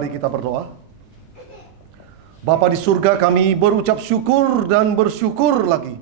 Mari kita berdoa. Bapa di surga, kami berucap syukur dan bersyukur lagi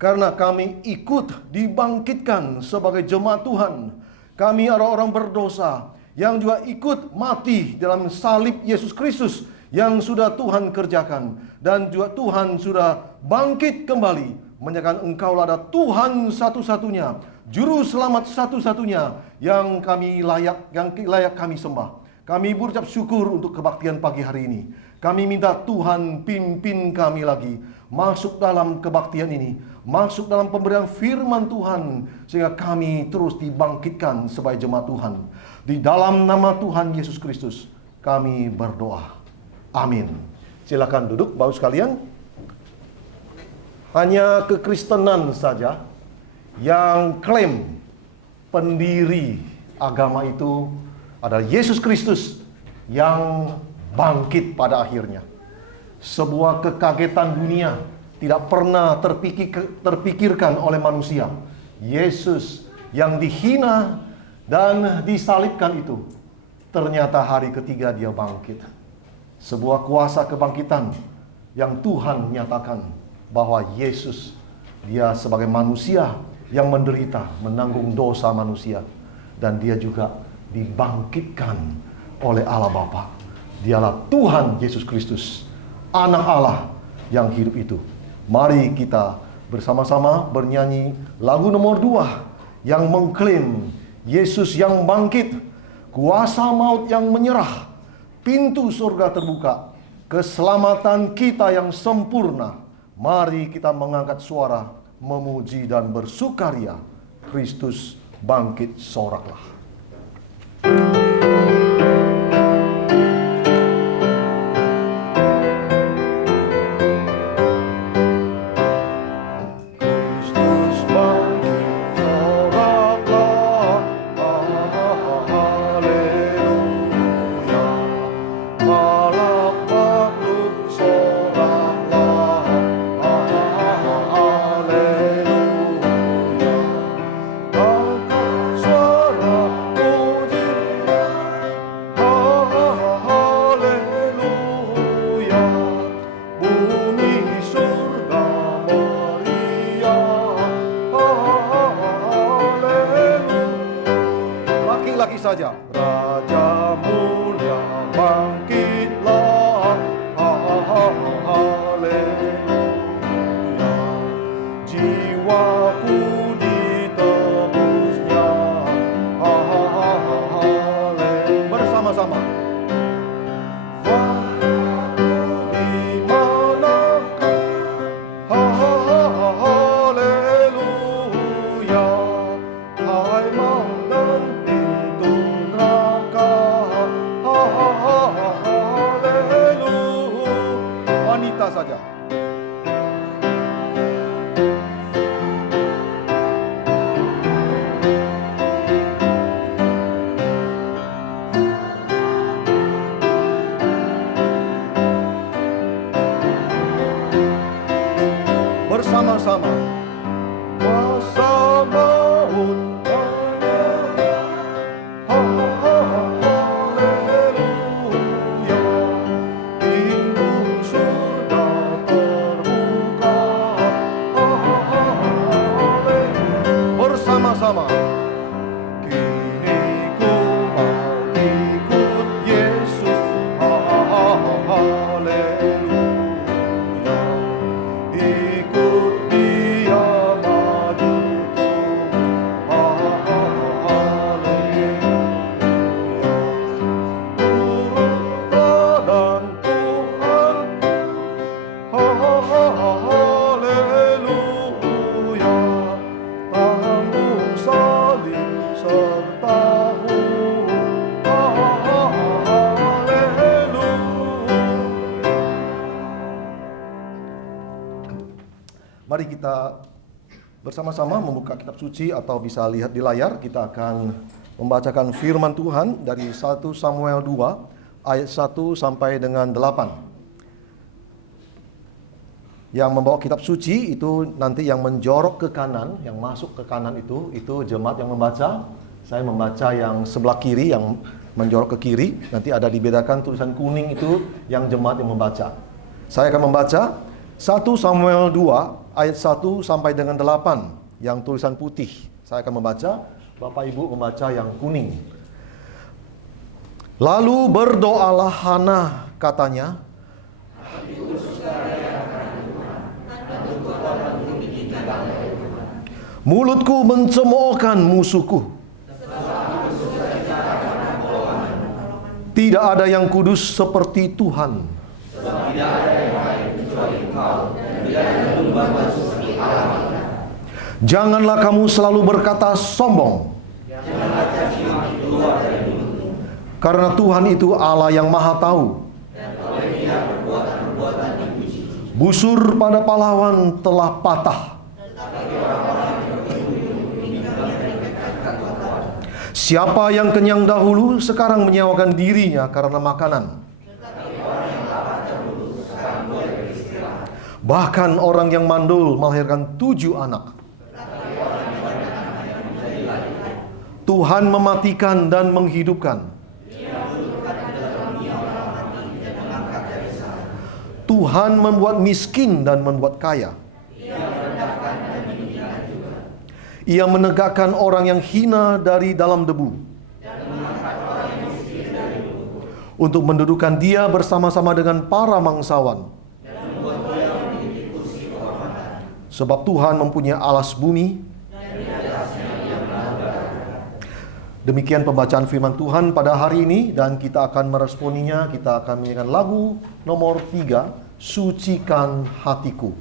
karena kami ikut dibangkitkan sebagai jemaat Tuhan. Kami adalah orang berdosa yang juga ikut mati dalam salib Yesus Kristus yang sudah Tuhan kerjakan. Dan juga Tuhan sudah bangkit kembali, menyatakan Engkaulah ada Tuhan satu-satunya, Juru Selamat satu-satunya yang layak kami sembah. Kami berucap syukur untuk kebaktian pagi hari ini. Kami minta Tuhan pimpin kami lagi masuk dalam kebaktian ini, masuk dalam pemberian firman Tuhan, sehingga kami terus dibangkitkan sebagai jemaat Tuhan. Di dalam nama Tuhan Yesus Kristus kami berdoa. Amin. Silakan duduk Bapak sekalian. Hanya kekristenan saja yang klaim pendiri agama itu adalah Yesus Kristus yang bangkit pada akhirnya. Sebuah kekagetan dunia tidak pernah terpikirkan oleh manusia. Yesus yang dihina dan disalibkan itu, ternyata hari ketiga dia bangkit. Sebuah kuasa kebangkitan yang Tuhan nyatakan bahwa Yesus, dia sebagai manusia yang menderita, menanggung dosa manusia, dan dia juga dibangkitkan oleh Allah Bapa. Dialah Tuhan Yesus Kristus, Anak Allah yang hidup itu. Mari kita bersama-sama bernyanyi lagu nomor 2 yang mengklaim Yesus yang bangkit, kuasa maut yang menyerah, pintu surga terbuka, keselamatan kita yang sempurna. Mari kita mengangkat suara memuji dan bersukaria. Kristus bangkit, soraklah. Saja. Raja mulia bangkitlah, haleluya. Jiwaku ditebusnya, haleluya. Bersama-sama. Di manakah, haleluya. Hai maut dan wanita saja. Bersama-sama. Kuasa maut sama. Kini ku mau ikut Yesus, haleluya. Ikut dia maju terus, haleluya. Turut dan Tuhan, haleluya. Mari kita bersama-sama membuka kitab suci atau bisa lihat di layar. Kita akan membacakan firman Tuhan dari 1 Samuel 2 ayat 1 sampai dengan 8. Yang membawa kitab suci itu nanti yang menjorok ke kanan, yang masuk ke kanan itu jemaat yang membaca. Saya membaca yang sebelah kiri, yang menjorok ke kiri. Nanti ada dibedakan tulisan kuning itu yang jemaat yang membaca. Saya akan membaca 1 Samuel 2 ayat 1 sampai dengan 8 yang tulisan putih. Saya akan membaca, Bapak Ibu membaca yang kuning. Lalu berdoalah Hana, katanya, mulutku mencemoohkan musuhku. Tidak ada yang kudus seperti Tuhan. Janganlah kamu selalu berkata sombong. Karena Tuhan itu Allah yang maha tahu. Busur pada pahlawan telah patah. Siapa yang kenyang dahulu sekarang menyewakan dirinya karena makanan. Bahkan orang yang mandul melahirkan 7 anak. Tuhan mematikan dan menghidupkan. Tuhan membuat miskin dan membuat kaya. Ia menegakkan orang yang hina dari dalam debu, untuk mendudukan dia bersama-sama dengan para mangsawan. Sebab Tuhan mempunyai alas bumi. Demikian pembacaan firman Tuhan pada hari ini, dan kita akan meresponinya. Kita akan menyanyikan lagu nomor 3, Sucikan Hatiku.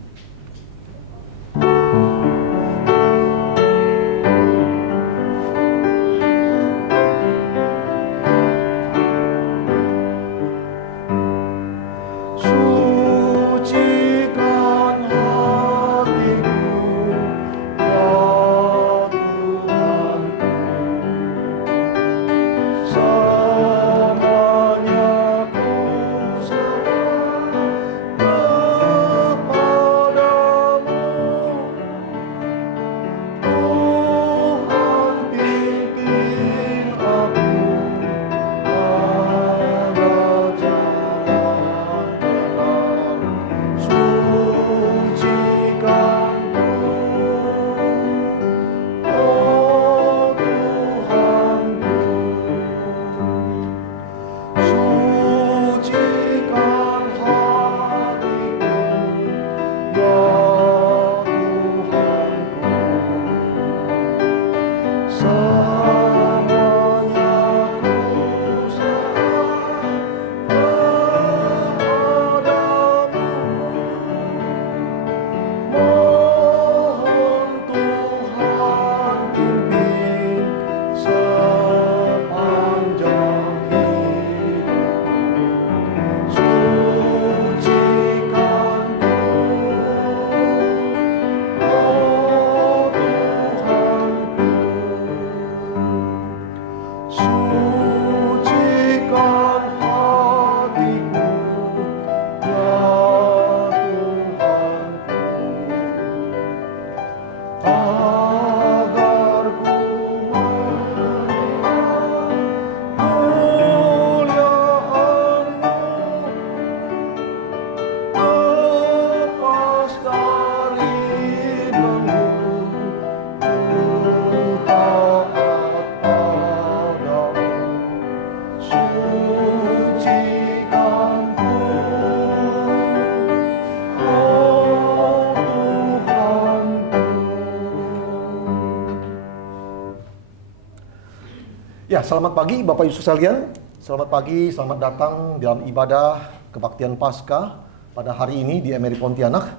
Ya, selamat pagi Bapak Ibu sekalian. Selamat pagi, selamat datang dalam ibadah kebaktian Paskah pada hari ini di Emery Pontianak.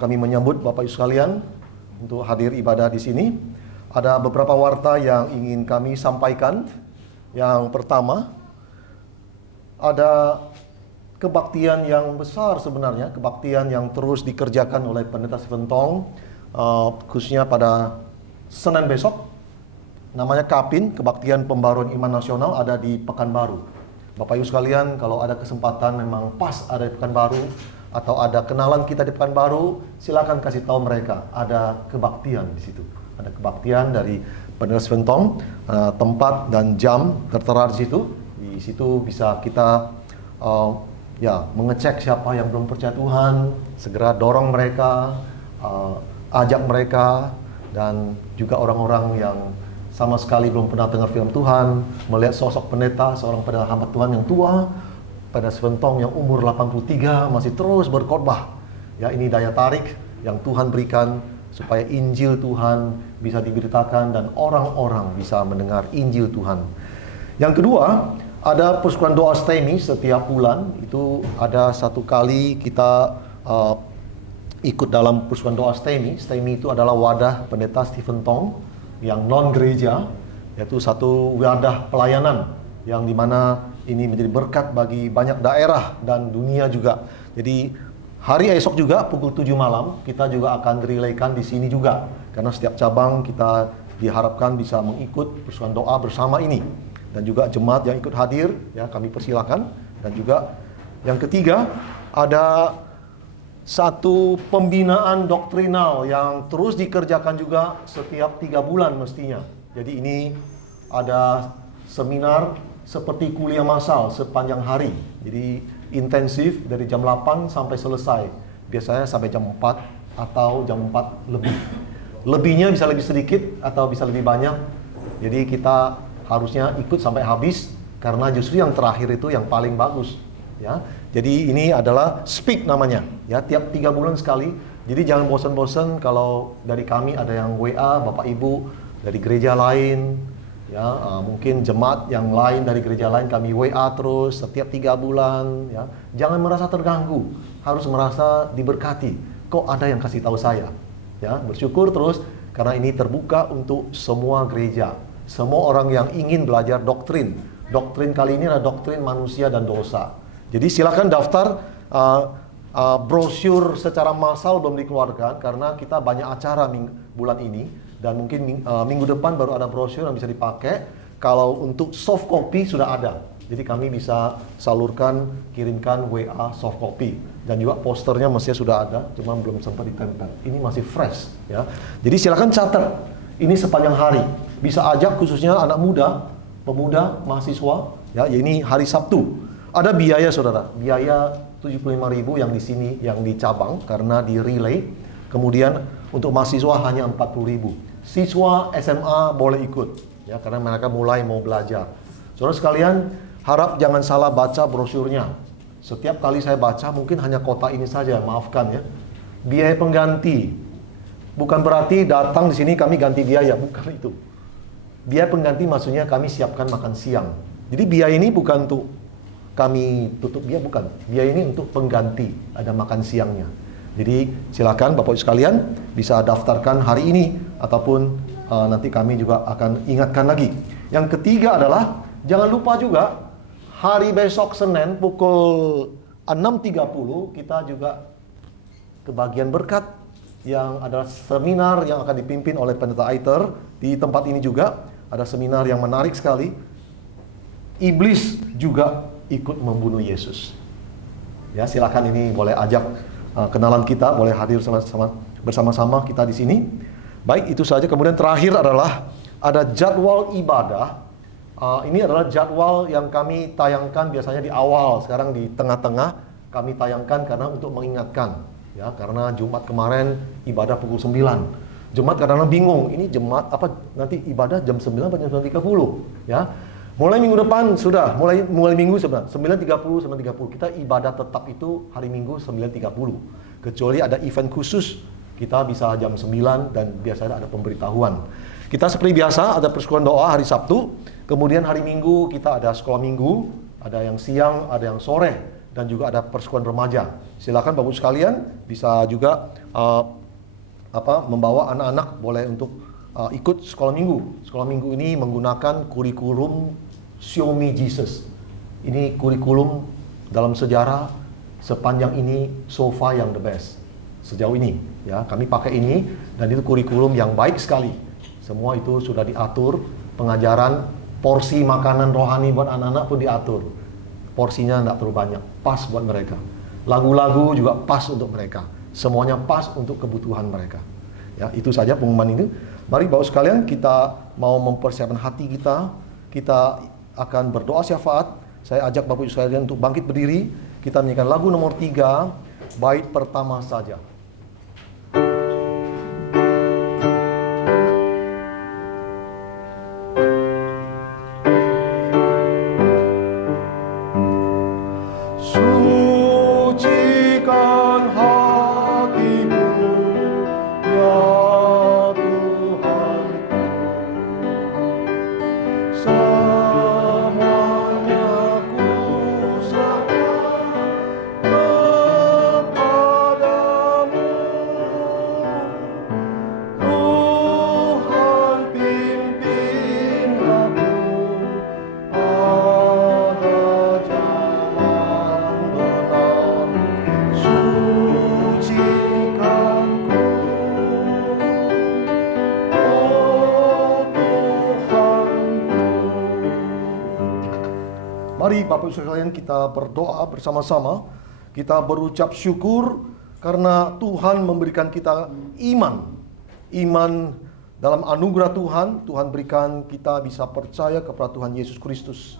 Kami menyambut Bapak Ibu sekalian untuk hadir ibadah di sini. Ada beberapa warta yang ingin kami sampaikan. Yang pertama, ada kebaktian yang besar sebenarnya, kebaktian yang terus dikerjakan oleh Pendeta Stephen Tong, khususnya pada Senin besok. Namanya KAPIN, Kebaktian Pembaruan Iman Nasional, ada di Pekanbaru. Bapak Ibu sekalian, kalau ada kesempatan memang pas ada di Pekanbaru, atau ada kenalan kita di Pekanbaru, silakan kasih tahu mereka ada kebaktian di situ. Ada kebaktian dari Pendengar Sventong, tempat dan jam tertera di situ. Di situ bisa kita mengecek siapa yang belum percaya Tuhan, segera dorong mereka, ajak mereka, dan juga orang-orang yang sama sekali belum pernah dengar firman Tuhan, melihat sosok pendeta, seorang pendeta hamba Tuhan yang tua, pada Sventong yang umur 83 masih terus berkhotbah. Ya, ini daya tarik yang Tuhan berikan supaya Injil Tuhan bisa diberitakan dan orang-orang bisa mendengar Injil Tuhan. Yang kedua, ada persekutuan doa STEMI setiap bulan. Itu ada satu kali kita ikut dalam persekutuan doa STEMI. STEMI itu adalah wadah pendeta Stephen Tong yang non gereja, yaitu satu wadah pelayanan yang dimana ini menjadi berkat bagi banyak daerah dan dunia juga. Jadi hari esok juga pukul 7 malam kita juga akan relaykan di sini juga, karena setiap cabang kita diharapkan bisa mengikut persekutuan doa bersama ini, dan juga jemaat yang ikut hadir ya kami persilakan. Dan juga yang ketiga, ada satu pembinaan doktrinal yang terus dikerjakan juga setiap 3 bulan mestinya. Jadi ini ada seminar seperti kuliah massal sepanjang hari. Jadi intensif dari jam 8 sampai selesai. Biasanya sampai jam 4 atau jam 4 lebih. Lebihnya bisa lebih sedikit atau bisa lebih banyak. Jadi kita harusnya ikut sampai habis, karena justru yang terakhir itu yang paling bagus. Ya, jadi ini adalah speak namanya, ya, tiap 3 bulan sekali. Jadi jangan bosan-bosan kalau dari kami ada yang WA Bapak Ibu dari gereja lain, ya, mungkin jemaat yang lain dari gereja lain kami WA terus setiap 3 bulan. Ya, jangan merasa terganggu, harus merasa diberkati. Kok ada yang kasih tahu saya? Ya, bersyukur terus karena ini terbuka untuk semua gereja, semua orang yang ingin belajar doktrin. Doktrin kali ini adalah doktrin manusia dan dosa. Jadi silakan daftar. Brosur secara massal belum dikeluarkan karena kita banyak acara bulan ini, dan mungkin minggu depan baru ada brosur yang bisa dipakai. Kalau untuk soft copy sudah ada, jadi kami bisa salurkan, kirimkan WA soft copy, dan juga posternya mestinya sudah ada, cuma belum sempat ditempel. Ini masih fresh, ya. Jadi silakan catat ini sepanjang hari, bisa ajak khususnya anak muda, pemuda, mahasiswa, ya. Ini hari Sabtu. Ada biaya saudara, biaya 75.000 yang di sini, yang di cabang karena di relay. Kemudian untuk mahasiswa hanya 40.000. Siswa SMA boleh ikut, ya, karena mereka mulai mau belajar. Saudara sekalian, harap jangan salah baca brosurnya. Setiap kali saya baca mungkin hanya kota ini saja, maafkan ya. Biaya pengganti, bukan berarti datang di sini kami ganti biaya, bukan itu. Biaya pengganti maksudnya kami siapkan makan siang. Jadi biaya ini bukan untuk kami tutup biaya, bukan. Biaya ini untuk pengganti, ada makan siangnya. Jadi silakan Bapak Ibu sekalian bisa daftarkan hari ini, ataupun nanti kami juga akan ingatkan lagi. Yang ketiga adalah jangan lupa juga hari besok Senin pukul 6.30 kita juga kebagian berkat, yang adalah seminar yang akan dipimpin oleh Pendeta Aiter. Di tempat ini juga ada seminar yang menarik sekali. Iblis juga ikut membunuh Yesus. Ya, silakan ini boleh ajak kenalan kita, boleh hadir bersama-sama kita di sini. Baik, itu saja. Kemudian terakhir adalah ada jadwal ibadah. Ini adalah jadwal yang kami tayangkan biasanya di awal, sekarang di tengah-tengah kami tayangkan karena untuk mengingatkan. Ya, karena Jumat kemarin ibadah pukul 9. Jemaat kadang-kadang bingung, ini jemaat apa nanti ibadah jam 9 atau jam 9.30, ya. Mulai minggu depan sudah, mulai minggu sebenarnya 9.30 kita ibadah tetap itu hari Minggu 9.30. Kecuali ada event khusus kita bisa jam 9 dan biasanya ada pemberitahuan. Kita seperti biasa ada persekutuan doa hari Sabtu, kemudian hari Minggu kita ada sekolah minggu, ada yang siang, ada yang sore, dan juga ada persekutuan remaja. Silakan Bapak Ibu sekalian bisa juga membawa anak-anak boleh untuk ikut sekolah minggu. Sekolah minggu ini menggunakan kurikulum Show Me Jesus. Ini kurikulum dalam sejarah sepanjang ini so far yang the best sejauh ini. Ya, kami pakai ini dan itu kurikulum yang baik sekali. Semua itu sudah diatur, pengajaran, porsi makanan rohani buat anak-anak pun diatur. Porsinya tidak terlalu banyak, pas buat mereka. Lagu-lagu juga pas untuk mereka. Semuanya pas untuk kebutuhan mereka. Ya, itu saja pengumuman ini. Mari Bapak sekalian kita mau mempersiapkan hati kita. Kita akan berdoa syafaat. Saya ajak Bapak Ibu sekalian untuk bangkit berdiri. Kita menyanyikan lagu nomor 3, bait pertama saja. Sucikan hatiku, ya Tuhanku, semuanya ku serahkan kepadamu. Tuhan pimpin aku pada jalan benar, sucikanku, oh Tuhanku. Mari Bapak Ibu sekalian kita berdoa bersama-sama. Kita berucap syukur karena Tuhan memberikan kita iman. Iman dalam anugerah Tuhan. Tuhan berikan kita bisa percaya kepada Tuhan Yesus Kristus.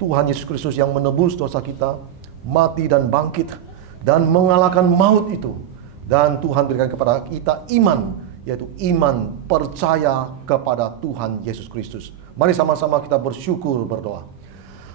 Tuhan Yesus Kristus yang menebus dosa kita, mati dan bangkit dan mengalahkan maut itu. Dan Tuhan berikan kepada kita iman, yaitu iman percaya kepada Tuhan Yesus Kristus. Mari sama-sama kita bersyukur, berdoa.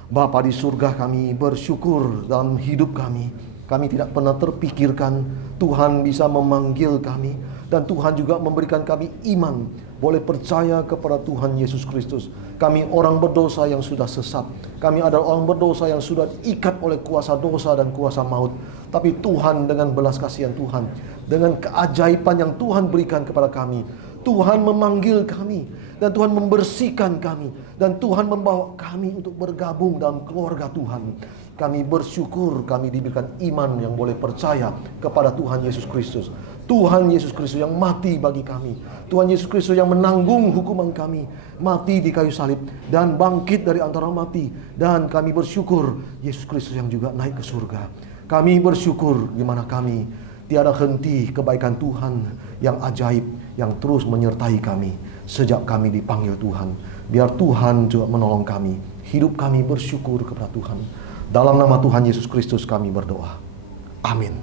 Bapa di surga, kami bersyukur dalam hidup kami. Kami tidak pernah terpikirkan Tuhan bisa memanggil kami. Dan Tuhan juga memberikan kami iman, boleh percaya kepada Tuhan Yesus Kristus. Kami orang berdosa yang sudah sesat. Kami adalah orang berdosa yang sudah diikat oleh kuasa dosa dan kuasa maut. Tapi Tuhan dengan belas kasihan Tuhan, dengan keajaiban yang Tuhan berikan kepada kami, Tuhan memanggil kami, dan Tuhan membersihkan kami, dan Tuhan membawa kami untuk bergabung dalam keluarga Tuhan. Kami bersyukur kami diberikan iman yang boleh percaya kepada Tuhan Yesus Kristus. Tuhan Yesus Kristus yang mati bagi kami. Tuhan Yesus Kristus yang menanggung hukuman kami, mati di kayu salib dan bangkit dari antara mati. Dan kami bersyukur Yesus Kristus yang juga naik ke surga. Kami bersyukur di mana kami tiada henti kebaikan Tuhan yang ajaib yang terus menyertai kami sejak kami dipanggil Tuhan. Biar Tuhan juga menolong kami. Hidup kami bersyukur kepada Tuhan. Dalam nama Tuhan Yesus Kristus kami berdoa. Amin.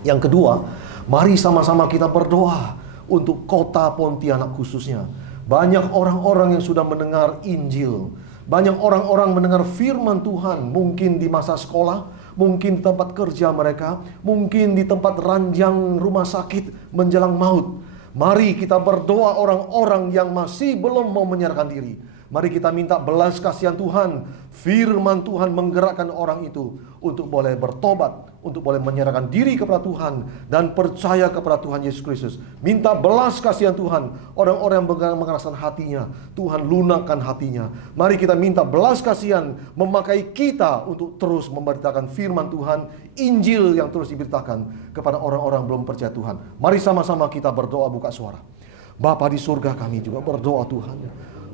Yang kedua, mari sama-sama kita berdoa untuk kota Pontianak khususnya. Banyak orang-orang yang sudah mendengar Injil. Banyak orang-orang mendengar firman Tuhan. Mungkin di masa sekolah, mungkin di tempat kerja mereka, mungkin di tempat ranjang rumah sakit menjelang maut. Mari kita berdoa orang-orang yang masih belum mau menyerahkan diri. Mari kita minta belas kasihan Tuhan. Firman Tuhan menggerakkan orang itu untuk boleh bertobat, untuk boleh menyerahkan diri kepada Tuhan dan percaya kepada Tuhan Yesus Kristus. Minta belas kasihan Tuhan. Orang-orang yang mengeraskan hatinya, Tuhan lunakkan hatinya. Mari kita minta belas kasihan memakai kita untuk terus memberitakan firman Tuhan, Injil yang terus diberitakan kepada orang-orang belum percaya Tuhan. Mari sama-sama kita berdoa, buka suara. Bapa di surga, kami juga berdoa Tuhan,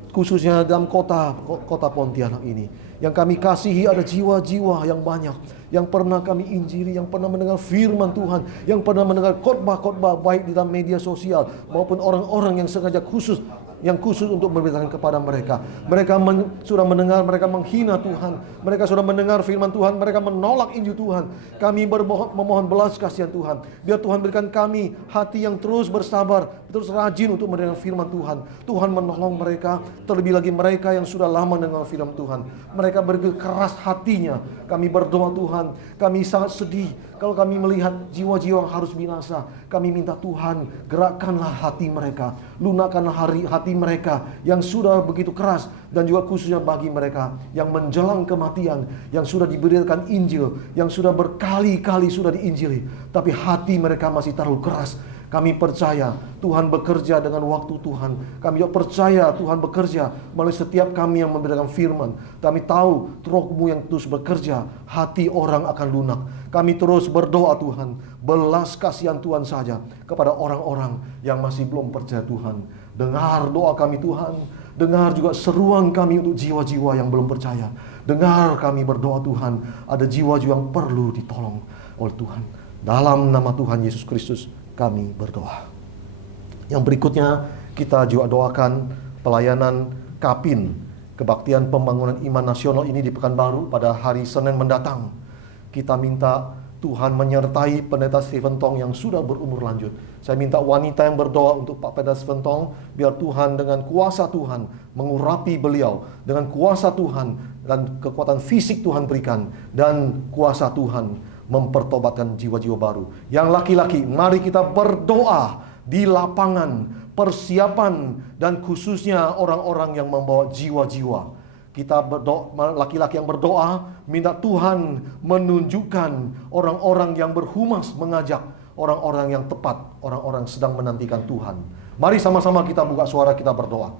khususnya dalam kota Pontianak ini. Yang kami kasihi ada jiwa-jiwa yang banyak, yang pernah kami injili, yang pernah mendengar firman Tuhan, yang pernah mendengar khotbah-khotbah baik di dalam media sosial maupun orang-orang yang sengaja khusus untuk memberitakan kepada mereka. Mereka sudah mendengar, mereka menghina Tuhan. Mereka sudah mendengar firman Tuhan, mereka menolak Injil Tuhan. Kami memohon belas kasihan Tuhan. Biar Tuhan berikan kami hati yang terus bersabar, terus rajin untuk mendengar firman Tuhan. Tuhan menolong mereka, terlebih lagi mereka yang sudah lama mendengar firman Tuhan. Mereka begitu keras hatinya. Kami berdoa Tuhan, kami sangat sedih kalau kami melihat jiwa-jiwa yang harus binasa. Kami minta Tuhan, gerakkanlah hati mereka, lunakkanlah hati mereka yang sudah begitu keras, dan juga khususnya bagi mereka yang menjelang kematian, yang sudah diberikan Injil, yang sudah berkali-kali sudah diinjili, tapi hati mereka masih terlalu keras. Kami percaya Tuhan bekerja dengan waktu Tuhan. Kami juga percaya Tuhan bekerja melalui setiap kami yang memberikan firman. Kami tahu Roh-Mu yang terus bekerja, hati orang akan lunak. Kami terus berdoa Tuhan, belas kasihan Tuhan saja kepada orang-orang yang masih belum percaya Tuhan. Dengar doa kami Tuhan, dengar juga seruan kami untuk jiwa-jiwa yang belum percaya. Dengar kami berdoa Tuhan, ada jiwa-jiwa yang perlu ditolong oleh Tuhan. Dalam nama Tuhan Yesus Kristus kami berdoa. Yang berikutnya kita juga doakan pelayanan Kapin, kebaktian pembangunan iman nasional ini di Pekanbaru pada hari Senin mendatang. Kita minta Tuhan menyertai Pendeta Stephen Tong yang sudah berumur lanjut. Saya minta wanita yang berdoa untuk Pak Pendeta Stephen Tong, biar Tuhan dengan kuasa Tuhan mengurapi beliau, dengan kuasa Tuhan dan kekuatan fisik Tuhan berikan, dan kuasa Tuhan mempertobatkan jiwa-jiwa baru. Yang laki-laki, mari kita berdoa di lapangan, persiapan, dan khususnya orang-orang yang membawa jiwa-jiwa. Kita berdoa, laki-laki yang berdoa, minta Tuhan menunjukkan orang-orang yang berhumas, mengajak orang-orang yang tepat, orang-orang sedang menantikan Tuhan. Mari sama-sama kita buka suara, kita berdoa.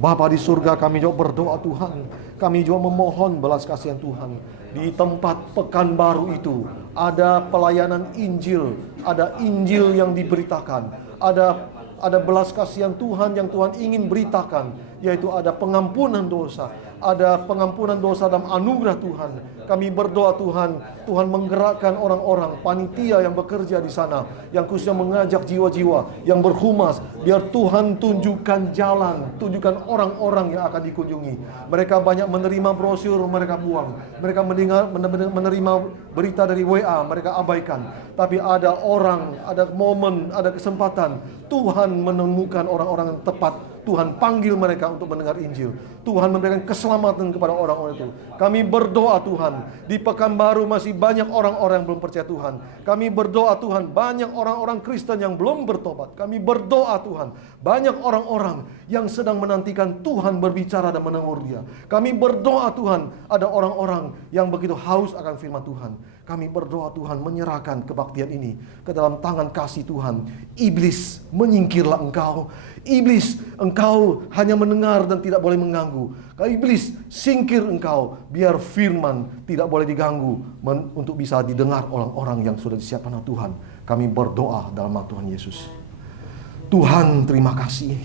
Bapa di surga, kami juga berdoa Tuhan. Kami juga memohon belas kasihan Tuhan. Di tempat Pekanbaru itu ada pelayanan Injil, ada Injil yang diberitakan, ada belas kasihan Tuhan yang Tuhan ingin beritakan, yaitu ada pengampunan dosa, ada pengampunan dosa dan anugerah Tuhan. Kami berdoa Tuhan, Tuhan menggerakkan orang-orang panitia yang bekerja di sana, yang khususnya mengajak jiwa-jiwa yang berhumas, biar Tuhan tunjukkan jalan, tunjukkan orang-orang yang akan dikunjungi. Mereka banyak menerima brosur, mereka buang. Mereka menerima berita dari WA, mereka abaikan. Tapi ada orang, ada momen, ada kesempatan Tuhan menemukan orang-orang yang tepat. Tuhan panggil mereka untuk mendengar Injil. Tuhan memberikan keselamatan kepada orang-orang itu. Kami berdoa Tuhan, di Pekanbaru masih banyak orang-orang yang belum percaya Tuhan. Kami berdoa Tuhan, banyak orang-orang Kristen yang belum bertobat. Kami berdoa Tuhan, banyak orang-orang yang sedang menantikan Tuhan berbicara dan menegur dia. Kami berdoa Tuhan, ada orang-orang yang begitu haus akan firman Tuhan. Kami berdoa Tuhan, menyerahkan kebaktian ini ke dalam tangan kasih Tuhan. Iblis, menyingkirlah engkau. Iblis, engkau hanya mendengar dan tidak boleh mengganggu. Iblis, singkir engkau, biar firman tidak boleh diganggu, untuk bisa didengar orang-orang yang sudah disiapkan Tuhan. Kami berdoa dalam nama Tuhan Yesus. Tuhan, terima kasih.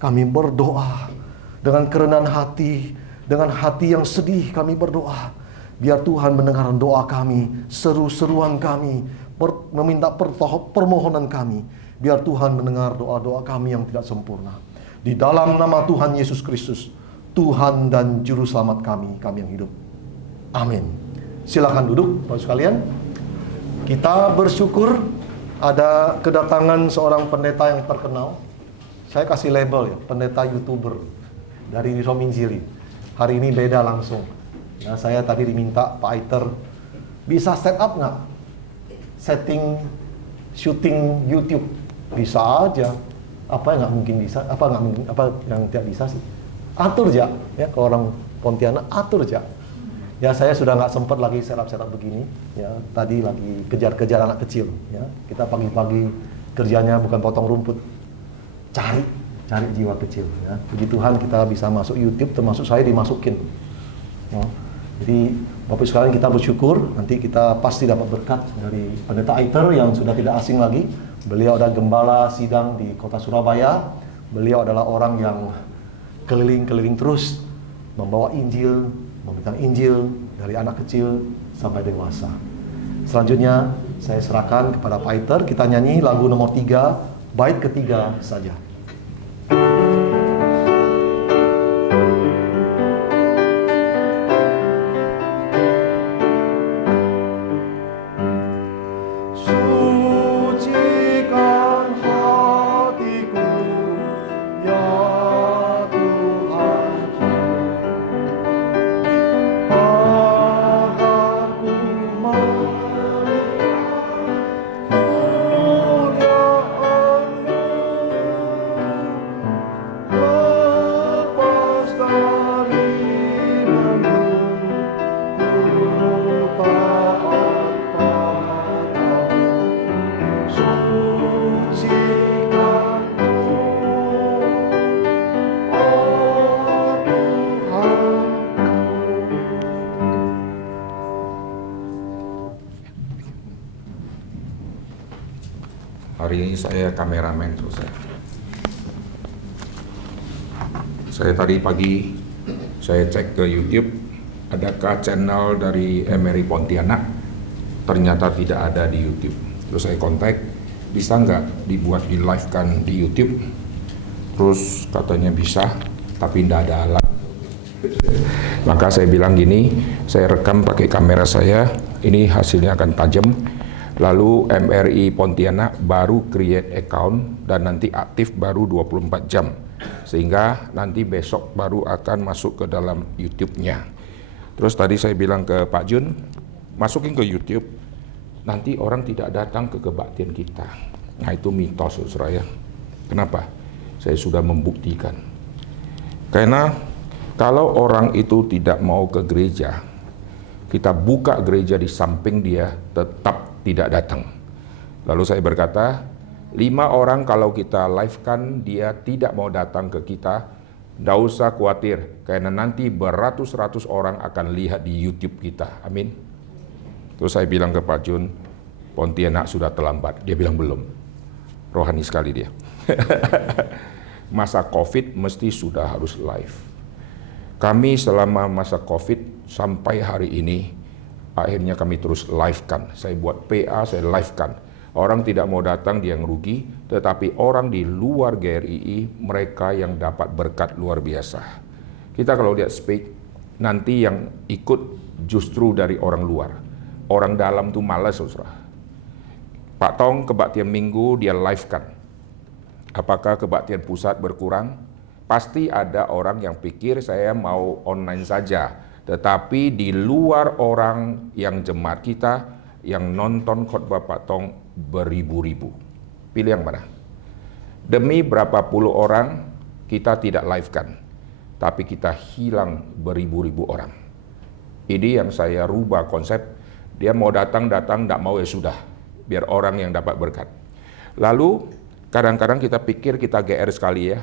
Kami berdoa dengan kerendahan hati, dengan hati yang sedih kami berdoa. Biar Tuhan mendengar doa kami, seru-seruan kami, meminta permohonan kami. Biar Tuhan mendengar doa-doa kami yang tidak sempurna. Di dalam nama Tuhan Yesus Kristus, Tuhan dan Juru Selamat kami yang hidup. Amin. Silakan duduk, Bapak sekalian. Kita bersyukur ada kedatangan seorang pendeta yang terkenal. Saya kasih label ya, pendeta YouTuber dari Rominjili. Hari ini beda langsung. Nah, saya tadi diminta Pak Aiter, bisa set up nggak? Setting syuting YouTube. Bisa aja. Apa yang nggak mungkin bisa? Apa yang tidak bisa sih? Atur aja. Ya, ke orang Pontianak, atur aja. Ya, saya sudah nggak sempat lagi setup begini. Ya, tadi lagi kejar-kejar anak kecil. Ya, kita pagi-pagi kerjanya bukan potong rumput, cari jiwa kecil. Ya, puji Tuhan kita bisa masuk YouTube, termasuk saya dimasukin. Ya. Jadi Bapak sekalian, kita bersyukur, nanti kita pasti dapat berkat dari Pendeta Aiter yang sudah tidak asing lagi. Beliau adalah gembala sidang di kota Surabaya. Beliau adalah orang yang keliling-keliling terus membawa Injil, memberikan Injil dari anak kecil sampai dewasa. Selanjutnya saya serahkan kepada Pak Aiter, kita nyanyi lagu nomor 3, bait ketiga saja. Hari ini saya kameramen selesai. Saya tadi pagi saya cek ke YouTube, adakah channel dari Emery Pontianak? Ternyata tidak ada di YouTube. Terus saya kontak, bisa nggak dibuat di live kan di YouTube? Terus katanya bisa, tapi tidak ada alat. Maka saya bilang gini, saya rekam pakai kamera saya, ini hasilnya akan tajam. Lalu MRI Pontianak baru create account dan nanti aktif baru 24 jam. Sehingga nanti besok baru akan masuk ke dalam YouTube-nya. Terus tadi saya bilang ke Pak Jun, masukin ke YouTube, nanti orang tidak datang ke kebaktian kita. Nah itu mitos, saudara ya. Kenapa? Saya sudah membuktikan. Karena kalau orang itu tidak mau ke gereja, kita buka gereja di samping dia, tetap tidak datang. Lalu saya berkata, 5 orang kalau kita live-kan dia tidak mau datang ke kita, tidak usah khawatir, karena nanti beratus-ratus orang akan lihat di YouTube kita. Amin. Terus saya bilang ke Pak Jun, Pontianak sudah terlambat. Dia bilang belum. Rohani sekali dia. Masa COVID mesti sudah harus live. Kami selama masa COVID sampai hari ini, akhirnya kami terus live-kan. Saya buat PA, saya live-kan. Orang tidak mau datang, dia yang rugi, tetapi orang di luar GRII, mereka yang dapat berkat luar biasa. Kita kalau lihat speak, nanti yang ikut justru dari orang luar. Orang dalam tuh malas, saudara. Pak Tong kebaktian minggu dia live-kan. Apakah kebaktian pusat berkurang? Pasti ada orang yang pikir saya mau online saja. Tetapi di luar orang yang jemaat kita, yang nonton khotbah Pak Tong beribu-ribu. Pilih yang mana? Demi berapa puluh orang kita tidak live-kan. Tapi kita hilang beribu-ribu orang. Ini yang saya rubah konsep. Dia mau datang-datang, tidak mau ya sudah. Biar orang yang dapat berkat. Lalu kadang-kadang kita pikir kita GR sekali ya.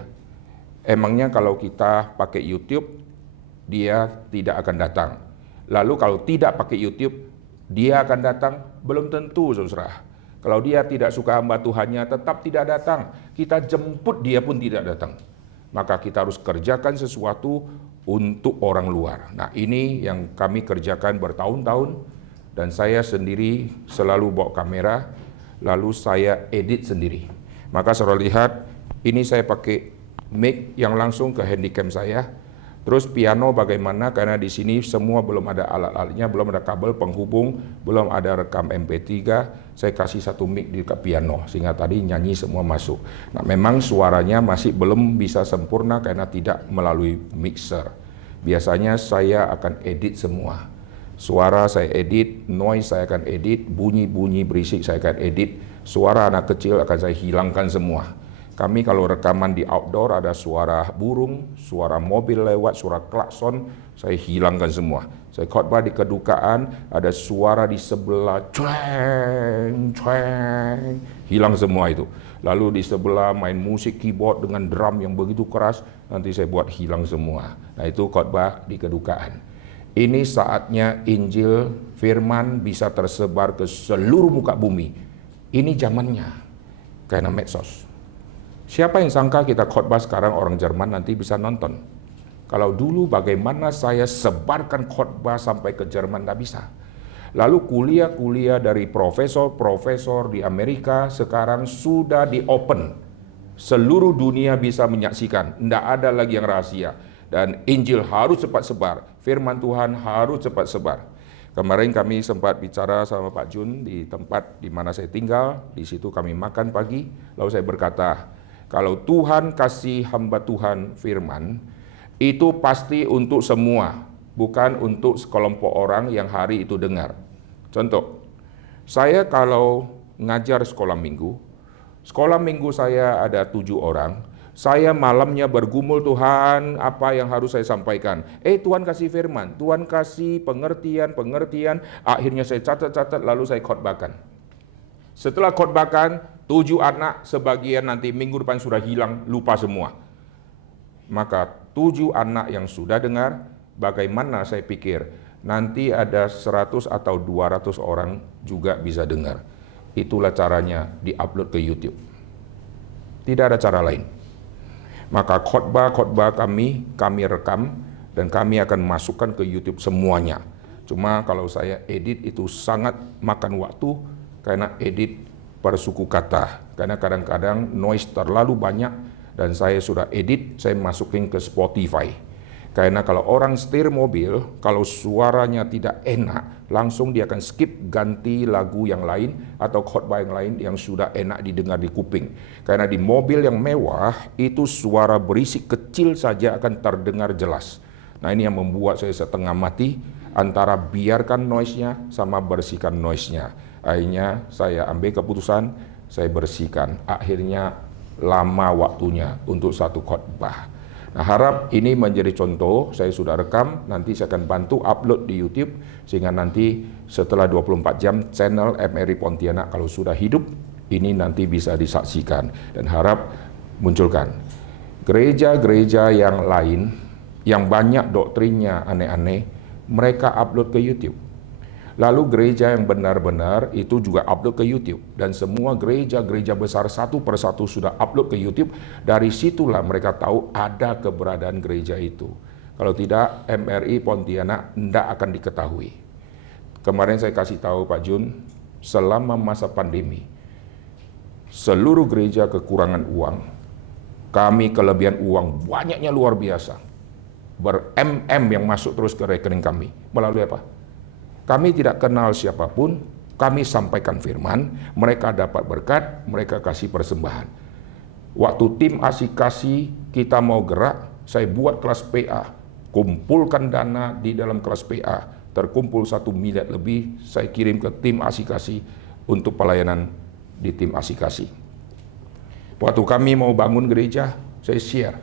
Emangnya kalau kita pakai YouTube, dia tidak akan datang. Lalu kalau tidak pakai YouTube, dia akan datang? Belum tentu, saudara. Kalau dia tidak suka hamba Tuhannya, tetap tidak datang. Kita jemput dia pun tidak datang. Maka kita harus kerjakan sesuatu untuk orang luar. Nah ini yang kami kerjakan bertahun-tahun. Dan saya sendiri selalu bawa kamera, lalu saya edit sendiri. Maka saudara lihat, ini saya pakai mic yang langsung ke handycam saya. Terus piano bagaimana, karena di sini semua belum ada alat-alatnya, belum ada kabel penghubung, belum ada rekam MP3. Saya kasih satu mic di piano, sehingga tadi nyanyi semua masuk. Nah memang suaranya masih belum bisa sempurna karena tidak melalui mixer. Biasanya saya akan edit semua. Suara saya edit, noise saya akan edit, bunyi-bunyi berisik saya akan edit, suara anak kecil akan saya hilangkan semua. Kami kalau rekaman di outdoor ada suara burung, suara mobil lewat, suara klakson, saya hilangkan semua. Saya khotbah di kedukaan, ada suara di sebelah, cueng, cueng, hilang semua itu. Lalu di sebelah main musik keyboard dengan drum yang begitu keras, nanti saya buat hilang semua. Nah itu khotbah di kedukaan. Ini saatnya Injil firman bisa tersebar ke seluruh muka bumi. Ini zamannya, karena medsos. Siapa yang sangka kita khotbah sekarang orang Jerman nanti bisa nonton? Kalau dulu bagaimana saya sebarkan khotbah sampai ke Jerman, tidak bisa. Lalu kuliah-kuliah dari profesor-profesor di Amerika sekarang sudah di-open. Seluruh dunia bisa menyaksikan, tidak ada lagi yang rahasia. Dan Injil harus cepat sebar, firman Tuhan harus cepat sebar. Kemarin kami sempat bicara sama Pak Jun di tempat di mana saya tinggal, di situ kami makan pagi, lalu saya berkata, kalau Tuhan kasih hamba Tuhan firman, itu pasti untuk semua, bukan untuk sekelompok orang yang hari itu dengar. Contoh, saya kalau ngajar sekolah minggu saya ada 7 orang, saya malamnya bergumul, Tuhan apa yang harus saya sampaikan. Tuhan kasih firman, Tuhan kasih pengertian, akhirnya saya catat-catat lalu saya khotbahkan. Setelah khotbahkan, 7 anak sebagian nanti minggu depan sudah hilang, lupa semua. Maka 7 anak yang sudah dengar, bagaimana saya pikir nanti ada 100 atau 200 orang juga bisa dengar. Itulah caranya di-upload ke YouTube. Tidak ada cara lain. Maka khotbah-khotbah kami rekam dan kami akan masukkan ke YouTube semuanya. Cuma kalau saya edit itu sangat makan waktu karena edit per suku kata. Karena kadang-kadang noise terlalu banyak dan saya sudah edit, saya masukin ke Spotify. Karena kalau orang setir mobil, kalau suaranya tidak enak, langsung dia akan skip, ganti lagu yang lain atau khotbah yang lain yang sudah enak didengar di kuping. Karena di mobil yang mewah, itu suara berisik kecil saja akan terdengar jelas. Nah, ini yang membuat saya setengah mati antara biarkan noise-nya sama bersihkan noise-nya. Akhirnya saya ambil keputusan, saya bersihkan. Akhirnya lama waktunya untuk satu khotbah. Nah, harap ini menjadi contoh. Saya sudah rekam, nanti saya akan bantu upload di YouTube sehingga nanti setelah 24 jam channel MRI Pontianak kalau sudah hidup ini nanti bisa disaksikan, dan harap munculkan. Gereja-gereja yang lain yang banyak doktrinnya aneh-aneh, mereka upload ke YouTube. Lalu gereja yang benar-benar itu juga upload ke YouTube. Dan semua gereja-gereja besar satu persatu sudah upload ke YouTube. Dari situlah mereka tahu ada keberadaan gereja itu. Kalau tidak, MRI Pontianak tidak akan diketahui. Kemarin saya kasih tahu Pak Jun, selama masa pandemi, seluruh gereja kekurangan uang. Kami kelebihan uang banyaknya luar biasa. Ber-MM yang masuk terus ke rekening kami. Melalui apa? Kami tidak kenal siapapun, kami sampaikan firman, mereka dapat berkat, mereka kasih persembahan. Waktu tim asikasi kita mau gerak, saya buat kelas PA, kumpulkan dana di dalam kelas PA, terkumpul 1 miliar lebih, saya kirim ke tim asikasi untuk pelayanan di tim asikasi. Waktu kami mau bangun gereja, saya share.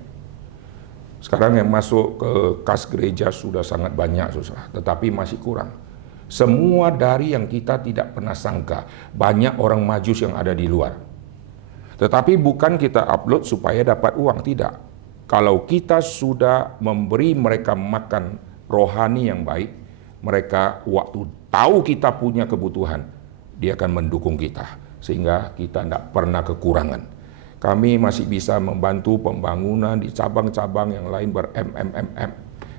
Sekarang yang masuk ke kas gereja sudah sangat banyak, tetapi masih kurang. Semua dari yang kita tidak pernah sangka, banyak orang majus yang ada di luar. Tetapi bukan kita upload supaya dapat uang, tidak. Kalau kita sudah memberi mereka makan rohani yang baik, mereka waktu tahu kita punya kebutuhan, dia akan mendukung kita, sehingga kita tidak pernah kekurangan. Kami masih bisa membantu pembangunan di cabang-cabang yang lain ber-MMM.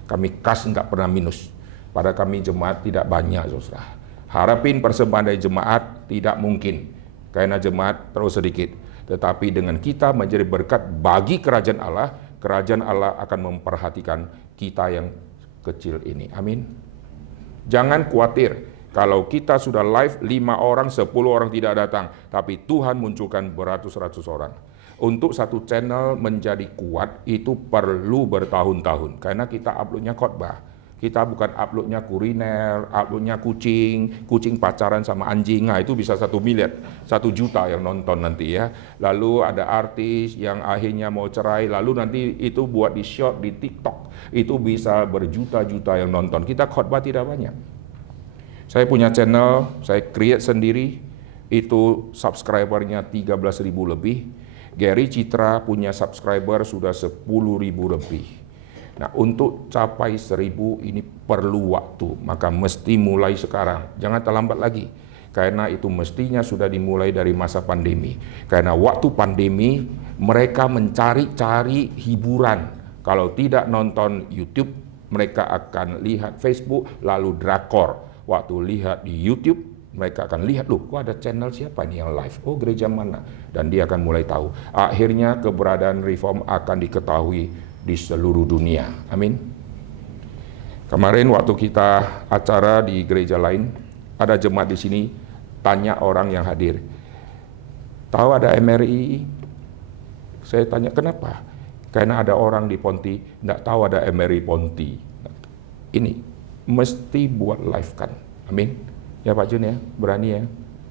Kami kas nggak pernah minus. Pada kami jemaat tidak banyak, saudara. Harapin persembahan dari jemaat tidak mungkin, karena jemaat terlalu sedikit. Tetapi dengan kita menjadi berkat bagi kerajaan Allah akan memperhatikan kita yang kecil ini. Amin. Jangan khawatir, kalau kita sudah live 5 orang, 10 orang tidak datang, tapi Tuhan munculkan beratus-ratus orang. Untuk satu channel menjadi kuat, itu perlu bertahun-tahun, karena kita uploadnya khotbah. Kita bukan uploadnya kuliner, uploadnya kucing pacaran sama anjing, nah itu bisa 1 miliar, 1 juta yang nonton nanti ya. Lalu ada artis yang akhirnya mau cerai, lalu nanti itu buat di short di TikTok, itu bisa berjuta-juta yang nonton. Kita khotbah tidak banyak. Saya punya channel, saya create sendiri, itu subscribernya 13.000 lebih. Gary Citra punya subscriber sudah 10.000 lebih. Nah, untuk capai 1.000 ini perlu waktu, maka mesti mulai sekarang, jangan terlambat lagi. Karena itu mestinya sudah dimulai dari masa pandemi. Karena waktu pandemi, mereka mencari-cari hiburan. Kalau tidak nonton YouTube, mereka akan lihat Facebook, lalu drakor. Waktu lihat di YouTube, mereka akan lihat, loh, kok ada channel siapa ini yang live? Oh, gereja mana? Dan dia akan mulai tahu. Akhirnya keberadaan Reform akan diketahui di seluruh dunia. Amin. Kemarin waktu kita acara di gereja lain, ada jemaat di sini tanya orang yang hadir, tahu ada MRI? Saya tanya kenapa? Karena ada orang di Ponti tidak tahu ada MRI Ponti. Ini mesti buat live kan. Amin. Ya Pak Jun ya, berani ya,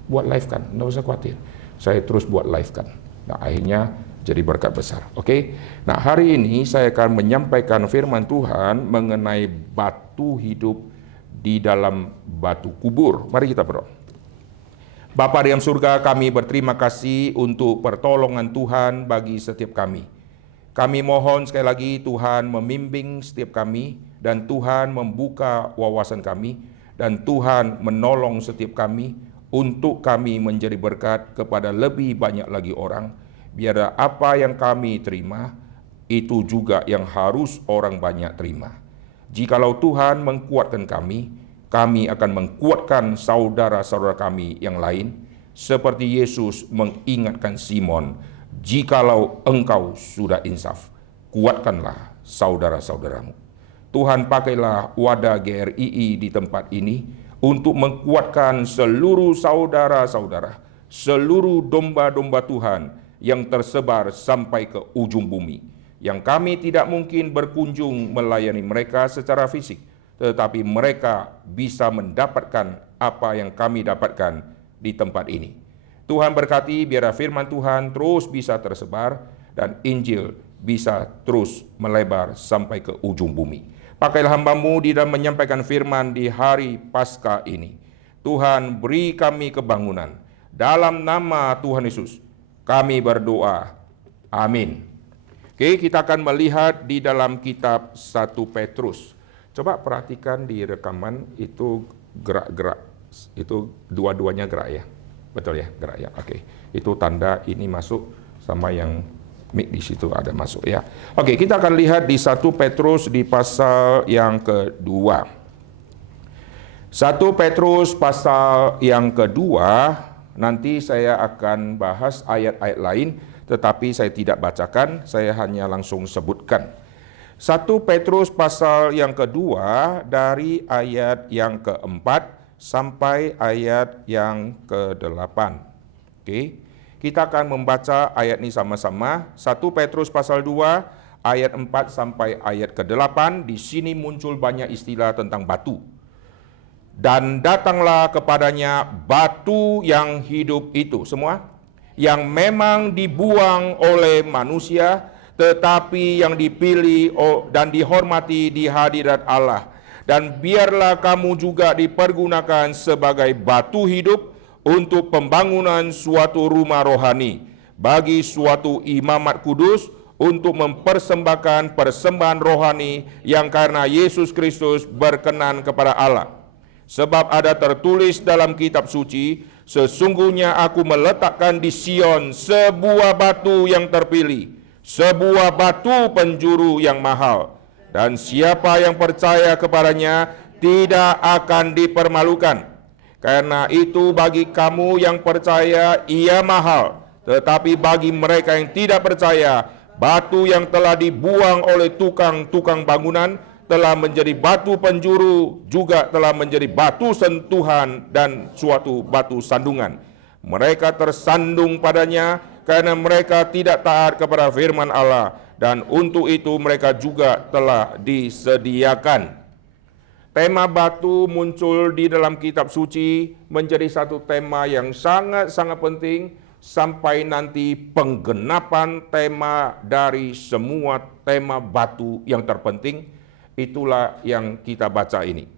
buat live kan, nggak usah khawatir. Saya terus buat live kan. Nah, akhirnya jadi berkat besar. Oke. Nah, hari ini saya akan menyampaikan firman Tuhan mengenai batu hidup di dalam batu kubur. Mari kita berdoa. Bapa di dalam surga, kami berterima kasih untuk pertolongan Tuhan bagi setiap kami. Kami mohon sekali lagi Tuhan membimbing setiap kami, dan Tuhan membuka wawasan kami, dan Tuhan menolong setiap kami untuk kami menjadi berkat kepada lebih banyak lagi orang. Biar apa yang kami terima, itu juga yang harus orang banyak terima. Jikalau Tuhan mengkuatkan kami akan mengkuatkan saudara-saudara kami yang lain, seperti Yesus mengingatkan Simon jikalau engkau sudah insaf, kuatkanlah saudara-saudaramu. Tuhan, pakailah wadah GRII di tempat ini untuk menguatkan seluruh saudara-saudara, seluruh domba-domba Tuhan yang tersebar sampai ke ujung bumi, yang kami tidak mungkin berkunjung melayani mereka secara fisik, tetapi mereka bisa mendapatkan apa yang kami dapatkan di tempat ini. Tuhan berkati biar firman Tuhan terus bisa tersebar dan Injil bisa terus melebar sampai ke ujung bumi. Pakailah hamba-Mu di dalam menyampaikan firman di hari Paskah ini. Tuhan, beri kami kebangunan. Dalam nama Tuhan Yesus, kami berdoa. Amin. Oke, kita akan melihat di dalam kitab 1 Petrus. Coba perhatikan di rekaman itu gerak-gerak. Itu dua-duanya gerak ya. Betul ya, gerak ya. Oke. Itu tanda ini masuk sama yang mic di situ ada masuk ya. Oke, kita akan lihat di 1 Petrus di pasal yang kedua. 1 Petrus pasal yang kedua, nanti saya akan bahas ayat-ayat lain, tetapi saya tidak bacakan, saya hanya langsung sebutkan. 1 Petrus pasal yang kedua dari ayat yang keempat sampai ayat yang ke-8. Oke. Kita akan membaca ayat ini sama-sama. 1 Petrus pasal 2 ayat 4 sampai ayat ke-8. Di sini muncul banyak istilah tentang batu. Dan datanglah kepadanya batu yang hidup itu. Semua? Yang memang dibuang oleh manusia, tetapi yang dipilih dan dihormati di hadirat Allah. Dan biarlah kamu juga dipergunakan sebagai batu hidup untuk pembangunan suatu rumah rohani, bagi suatu imamat kudus, untuk mempersembahkan persembahan rohani yang karena Yesus Kristus berkenan kepada Allah. Sebab ada tertulis dalam kitab suci, sesungguhnya aku meletakkan di Sion sebuah batu yang terpilih, sebuah batu penjuru yang mahal, dan siapa yang percaya kepadanya tidak akan dipermalukan. Karena itu bagi kamu yang percaya ia mahal, tetapi bagi mereka yang tidak percaya, batu yang telah dibuang oleh tukang-tukang bangunan telah menjadi batu penjuru, juga telah menjadi batu sentuhan dan suatu batu sandungan. Mereka tersandung padanya karena mereka tidak taat kepada firman Allah, dan untuk itu mereka juga telah disediakan. Tema batu muncul di dalam kitab suci menjadi satu tema yang sangat-sangat penting sampai nanti penggenapan tema dari semua tema batu yang terpenting. Itulah yang kita baca ini.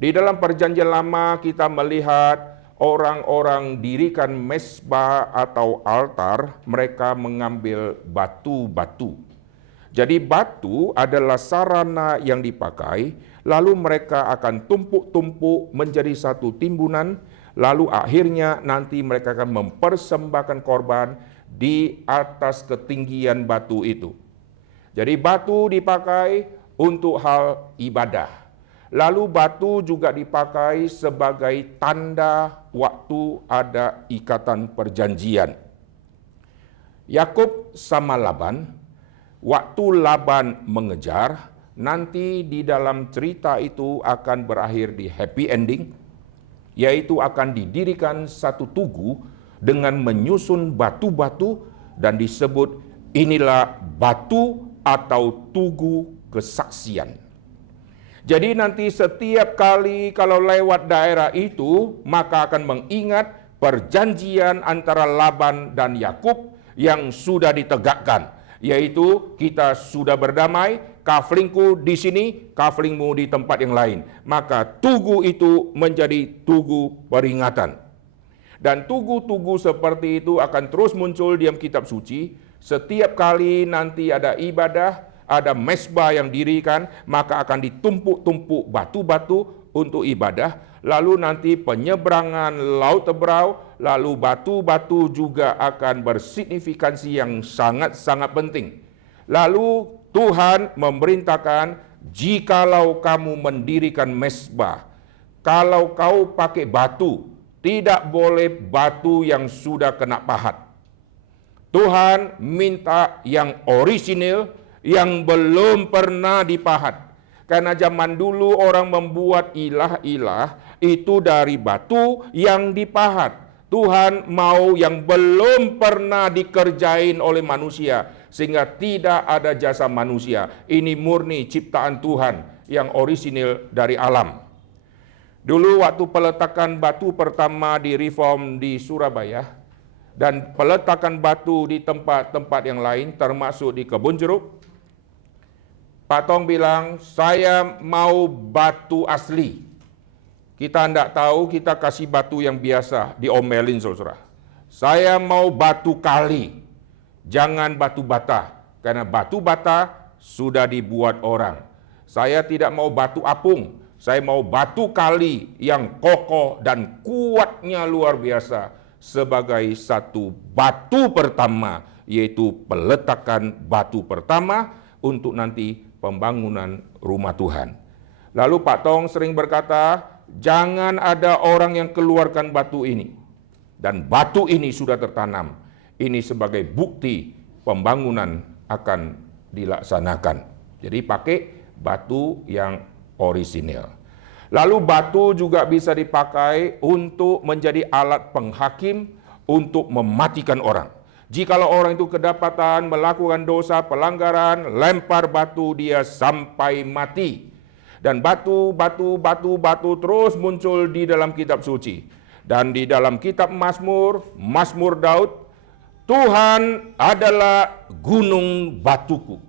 Di dalam perjanjian lama kita melihat orang-orang dirikan mezbah atau altar, mereka mengambil batu-batu. Jadi batu adalah sarana yang dipakai, lalu mereka akan tumpuk-tumpuk menjadi satu timbunan, lalu akhirnya nanti mereka akan mempersembahkan korban di atas ketinggian batu itu. Jadi batu dipakai untuk hal ibadah. Lalu batu juga dipakai sebagai tanda waktu ada ikatan perjanjian. Yakub sama Laban, waktu Laban mengejar, nanti di dalam cerita itu akan berakhir di happy ending, yaitu akan didirikan satu tugu dengan menyusun batu-batu dan disebut inilah batu atau tugu kesaksian. Jadi nanti setiap kali kalau lewat daerah itu, maka akan mengingat perjanjian antara Laban dan Yakub yang sudah ditegakkan, yaitu kita sudah berdamai, kaflingku di sini, kaflingmu di tempat yang lain. Maka tugu itu menjadi tugu peringatan. Dan tugu-tugu seperti itu akan terus muncul di dalam kitab suci. Setiap kali nanti ada ibadah, ada mezbah yang dirikan, maka akan ditumpuk-tumpuk batu-batu untuk ibadah. Lalu nanti penyeberangan laut Tebrau, lalu batu-batu juga akan bersignifikansi yang sangat-sangat penting. Lalu Tuhan memerintahkan, jikalau kamu mendirikan mezbah, kalau kau pakai batu, tidak boleh batu yang sudah kena pahat. Tuhan minta yang orisinil, yang belum pernah dipahat. Karena zaman dulu orang membuat ilah-ilah itu dari batu yang dipahat. Tuhan mau yang belum pernah dikerjain oleh manusia, sehingga tidak ada jasa manusia. Ini murni ciptaan Tuhan yang orisinil dari alam. Dulu waktu peletakan batu pertama di Reform di Surabaya, dan peletakan batu di tempat-tempat yang lain, termasuk di Kebun Jeruk, Pak Tong bilang, saya mau batu asli. Kita tidak tahu, kita kasih batu yang biasa, diomelin saudara. Saya mau batu kali, jangan batu bata, karena batu bata sudah dibuat orang. Saya tidak mau batu apung, saya mau batu kali yang kokoh dan kuatnya luar biasa, sebagai satu batu pertama, yaitu peletakan batu pertama untuk nanti pembangunan rumah Tuhan. Lalu Pak Tong sering berkata, jangan ada orang yang keluarkan batu ini. Dan batu ini sudah tertanam. Ini sebagai bukti pembangunan akan dilaksanakan. Jadi pakai batu yang orisinil. Lalu batu juga bisa dipakai untuk menjadi alat penghakim untuk mematikan orang. Jikalau orang itu kedapatan melakukan dosa pelanggaran, lempar batu dia sampai mati. Dan batu terus muncul di dalam kitab suci. Dan di dalam kitab Mazmur Daud, Tuhan adalah gunung batuku.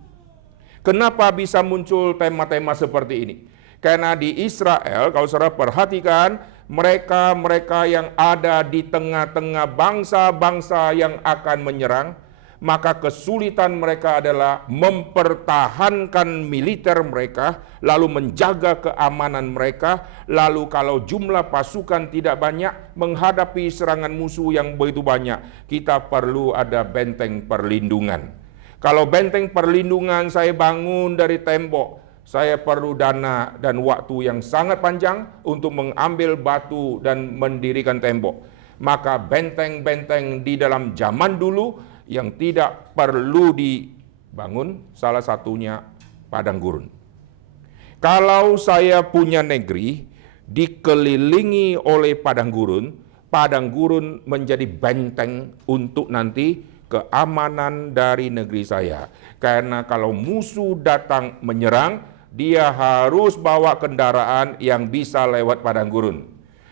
Kenapa bisa muncul tema-tema seperti ini? Karena di Israel, kalau saudara perhatikan, mereka yang ada di tengah-tengah bangsa-bangsa yang akan menyerang, maka kesulitan mereka adalah mempertahankan militer mereka, lalu menjaga keamanan mereka, lalu kalau jumlah pasukan tidak banyak, menghadapi serangan musuh yang begitu banyak, kita perlu ada benteng perlindungan. Kalau benteng perlindungan saya bangun dari tembok, saya perlu dana dan waktu yang sangat panjang untuk mengambil batu dan mendirikan tembok. Maka benteng-benteng di dalam zaman dulu yang tidak perlu dibangun, salah satunya padang gurun. Kalau saya punya negeri dikelilingi oleh padang gurun menjadi benteng untuk nanti keamanan dari negeri saya. Karena kalau musuh datang menyerang, dia harus bawa kendaraan yang bisa lewat padang gurun.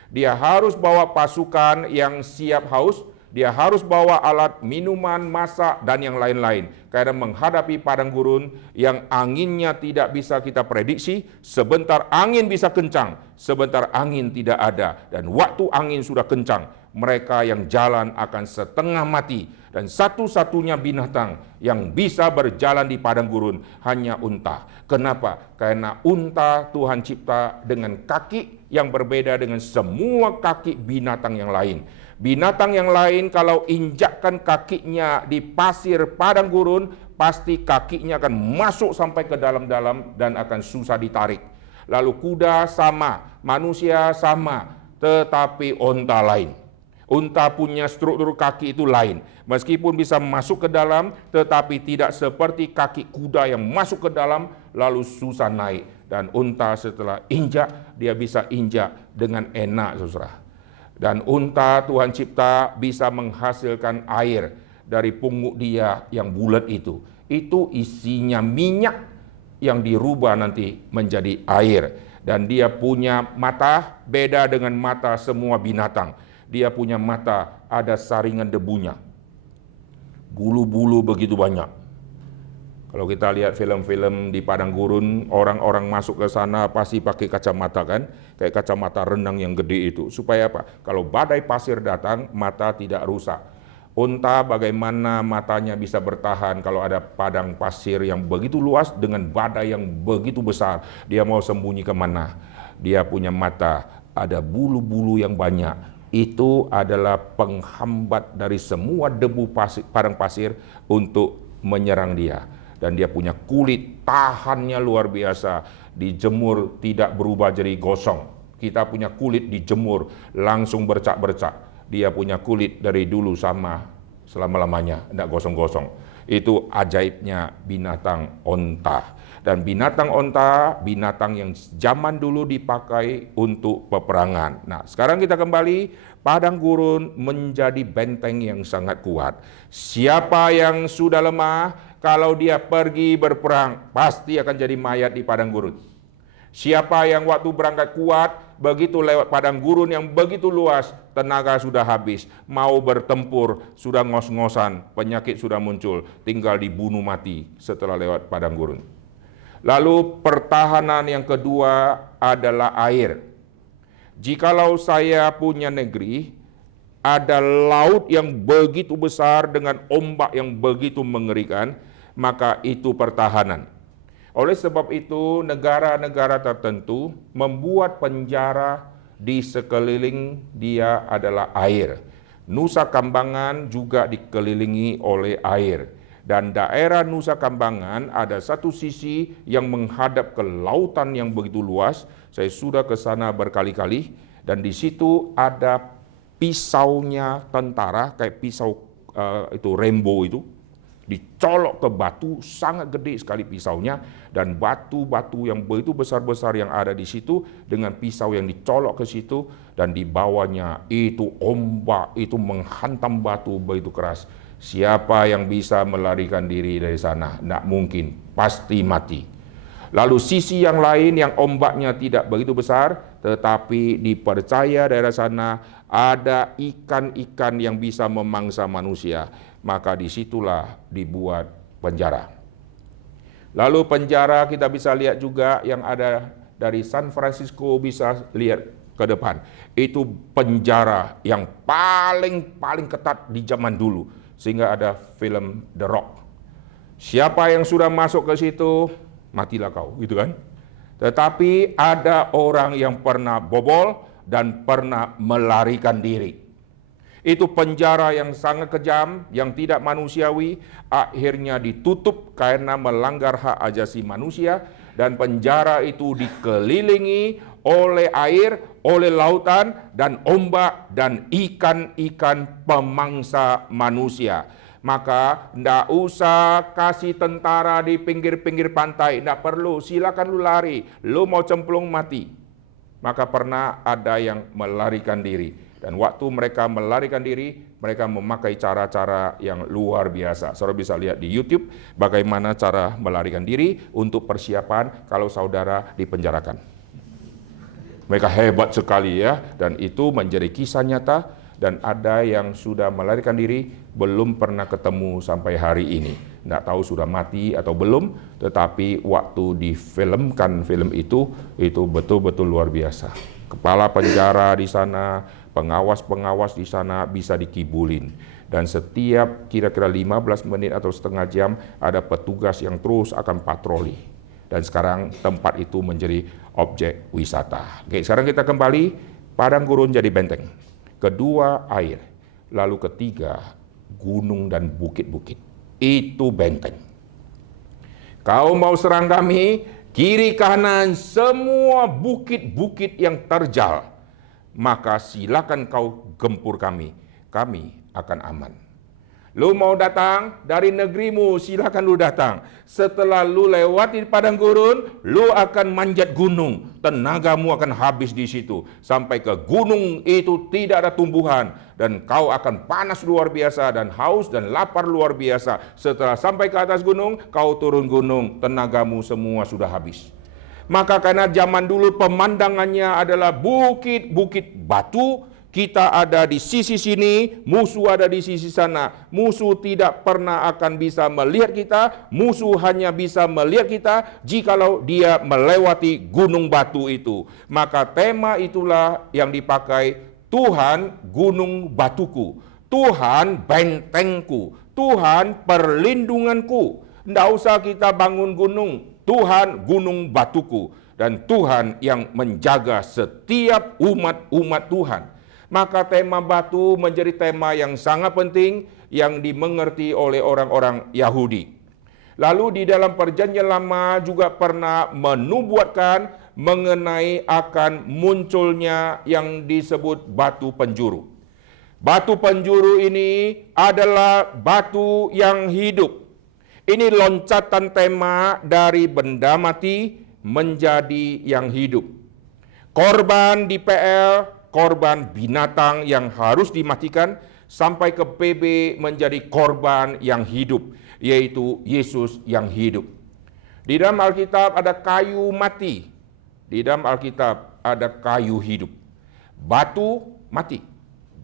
Dia harus bawa pasukan yang siap haus, dia harus bawa alat minuman, masak, dan yang lain-lain. Karena menghadapi padang gurun yang anginnya tidak bisa kita prediksi, sebentar angin bisa kencang, sebentar angin tidak ada. Dan waktu angin sudah kencang, mereka yang jalan akan setengah mati. Dan satu-satunya binatang yang bisa berjalan di padang gurun hanya unta. Kenapa? Karena unta Tuhan cipta dengan kaki yang berbeda dengan semua kaki binatang yang lain. Binatang yang lain kalau injakkan kakinya di pasir padang gurun, pasti kakinya akan masuk sampai ke dalam-dalam dan akan susah ditarik. Lalu kuda sama, manusia sama, tetapi unta lain. Unta punya struktur kaki itu lain. Meskipun bisa masuk ke dalam, tetapi tidak seperti kaki kuda yang masuk ke dalam, lalu susah naik. Dan unta setelah injak, dia bisa injak dengan enak, saudara. Dan unta Tuhan cipta bisa menghasilkan air dari pungguk dia yang bulat itu. Itu isinya minyak yang dirubah nanti menjadi air. Dan dia punya mata beda dengan mata semua binatang. Dia punya mata, ada saringan debunya. Bulu-bulu begitu banyak. Kalau kita lihat film-film di padang gurun, orang-orang masuk ke sana pasti pakai kacamata kan? Kayak kacamata renang yang gede itu. Supaya apa? Kalau badai pasir datang, mata tidak rusak. Unta bagaimana matanya bisa bertahan kalau ada padang pasir yang begitu luas dengan badai yang begitu besar. Dia mau sembunyi kemana? Dia punya mata, ada bulu-bulu yang banyak. Itu adalah penghambat dari semua debu padang pasir untuk menyerang dia. Dan dia punya kulit, tahannya luar biasa. Dijemur tidak berubah jadi gosong. Kita punya kulit dijemur langsung bercak-bercak. Dia punya kulit dari dulu sama selama-lamanya, tidak gosong-gosong. Itu ajaibnya binatang onta. Dan binatang onta, binatang yang zaman dulu dipakai untuk peperangan. Nah, sekarang kita kembali, padang gurun menjadi benteng yang sangat kuat. Siapa yang sudah lemah, kalau dia pergi berperang, pasti akan jadi mayat di padang gurun. Siapa yang waktu berangkat kuat, begitu lewat padang gurun yang begitu luas, tenaga sudah habis, mau bertempur, sudah ngos-ngosan, penyakit sudah muncul, tinggal dibunuh mati setelah lewat padang gurun. Lalu pertahanan yang kedua adalah air. Jikalau saya punya negeri, ada laut yang begitu besar dengan ombak yang begitu mengerikan, maka itu pertahanan. Oleh sebab itu, negara-negara tertentu membuat penjara di sekeliling dia adalah air. Nusa Kambangan juga dikelilingi oleh air. Dan daerah Nusa Kambangan ada satu sisi yang menghadap ke lautan yang begitu luas. Saya sudah ke sana berkali-kali, dan di situ ada pisaunya tentara, kayak pisau itu Rambo itu, dicolok ke batu, sangat gede sekali pisaunya, dan batu-batu yang begitu besar-besar yang ada di situ dengan pisau yang dicolok ke situ, dan di bawahnya itu ombak itu menghantam batu begitu keras. Siapa yang bisa melarikan diri dari sana? Tidak mungkin, pasti mati. Lalu sisi yang lain yang ombaknya tidak begitu besar, tetapi dipercaya daerah sana ada ikan-ikan yang bisa memangsa manusia. Maka disitulah dibuat penjara. Lalu penjara kita bisa lihat juga yang ada dari San Francisco, bisa lihat ke depan. Itu penjara yang paling ketat di zaman dulu. Sehingga ada film The Rock. Siapa yang sudah masuk ke situ, matilah kau, gitu kan. Tetapi ada orang yang pernah bobol dan pernah melarikan diri. Itu penjara yang sangat kejam, yang tidak manusiawi, akhirnya ditutup karena melanggar hak asasi manusia, dan penjara itu dikelilingi oleh air, oleh lautan, dan ombak, dan ikan-ikan pemangsa manusia. Maka tidak usah kasih tentara di pinggir-pinggir pantai, tidak perlu, silakan lu lari, lu mau cemplung mati. Maka pernah ada yang melarikan diri. Dan waktu mereka melarikan diri, mereka memakai cara-cara yang luar biasa. Saudara bisa lihat di YouTube bagaimana cara melarikan diri untuk persiapan kalau saudara dipenjarakan. Mereka hebat sekali ya, dan itu menjadi kisah nyata, dan ada yang sudah melarikan diri belum pernah ketemu sampai hari ini. Tidak tahu sudah mati atau belum, tetapi waktu difilmkan film itu betul-betul luar biasa. Kepala penjara di sana, pengawas-pengawas di sana bisa dikibulin. Dan setiap kira-kira 15 menit atau setengah jam ada petugas yang terus akan patroli. Dan sekarang tempat itu menjadi objek wisata. Oke, sekarang kita kembali, padang gurun jadi benteng. Kedua, air. Lalu ketiga, gunung dan bukit-bukit. Itu benteng. Kau mau serang kami, kiri kanan semua bukit-bukit yang terjal, maka silakan kau gempur kami akan aman. Lu mau datang dari negerimu, silakan lu datang. Setelah lu lewati padang gurun, lu akan manjat gunung. Tenagamu akan habis di situ. Sampai ke gunung itu tidak ada tumbuhan. Dan kau akan panas luar biasa dan haus dan lapar luar biasa. Setelah sampai ke atas gunung, kau turun gunung. Tenagamu semua sudah habis. Maka karena zaman dulu pemandangannya adalah bukit-bukit batu, kita ada di sisi sini, musuh ada di sisi sana. Musuh tidak pernah akan bisa melihat kita, musuh hanya bisa melihat kita jikalau dia melewati gunung batu itu. Maka tema itulah yang dipakai, Tuhan gunung batuku, Tuhan bentengku, Tuhan perlindunganku. Tidak usah kita bangun gunung, Tuhan gunung batuku, dan Tuhan yang menjaga setiap umat-umat Tuhan. Maka tema batu menjadi tema yang sangat penting yang dimengerti oleh orang-orang Yahudi. Lalu di dalam Perjanjian Lama juga pernah menubuatkan mengenai akan munculnya yang disebut batu penjuru. Batu penjuru ini adalah batu yang hidup. Ini loncatan tema dari benda mati menjadi yang hidup. Korban di PL, korban binatang yang harus dimatikan, sampai ke PB menjadi korban yang hidup, yaitu Yesus yang hidup. Di dalam Alkitab ada kayu mati, di dalam Alkitab ada kayu hidup. Batu mati,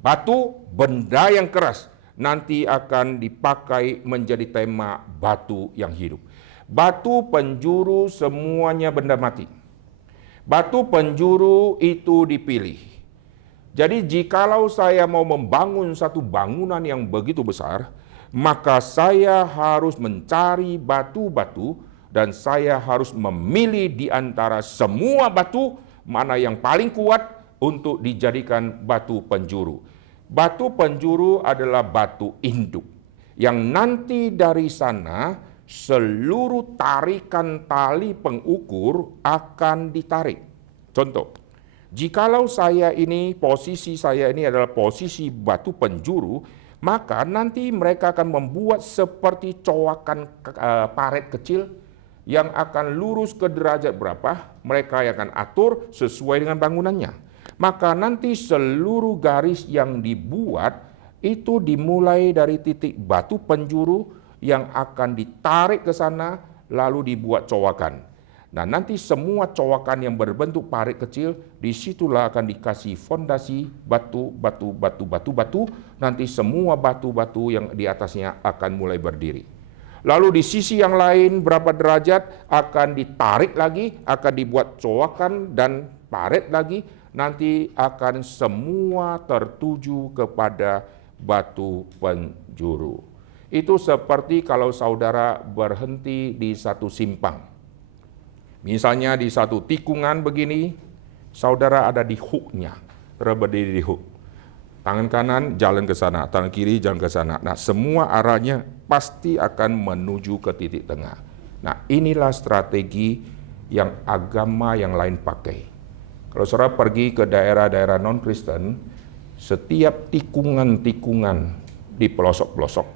batu benda yang keras, nanti akan dipakai menjadi tema batu yang hidup. Batu penjuru semuanya benda mati. Batu penjuru itu dipilih. Jadi jikalau saya mau membangun satu bangunan yang begitu besar, maka saya harus mencari batu-batu dan saya harus memilih di antara semua batu mana yang paling kuat untuk dijadikan batu penjuru. Batu penjuru adalah batu induk yang nanti dari sana seluruh tarikan tali pengukur akan ditarik. Contoh, jikalau posisi saya ini adalah posisi batu penjuru, maka nanti mereka akan membuat seperti cowakan paret kecil yang akan lurus ke derajat berapa, mereka akan atur sesuai dengan bangunannya. Maka nanti seluruh garis yang dibuat itu dimulai dari titik batu penjuru yang akan ditarik ke sana lalu dibuat cowakan. Nah, nanti semua cowakan yang berbentuk parit kecil, disitulah akan dikasih fondasi batu. Nanti semua batu-batu yang di atasnya akan mulai berdiri. Lalu di sisi yang lain berapa derajat akan ditarik lagi, akan dibuat cowakan dan parit lagi. Nanti akan semua tertuju kepada batu penjuru. Itu seperti kalau saudara berhenti di satu simpang. Misalnya di satu tikungan begini, saudara ada di hooknya, berdiri di hook. Tangan kanan jalan ke sana, tangan kiri jalan ke sana. Nah, semua arahnya pasti akan menuju ke titik tengah. Nah, inilah strategi yang agama yang lain pakai. Kalau saudara pergi ke daerah-daerah non-Kristen, setiap tikungan-tikungan di pelosok-pelosok,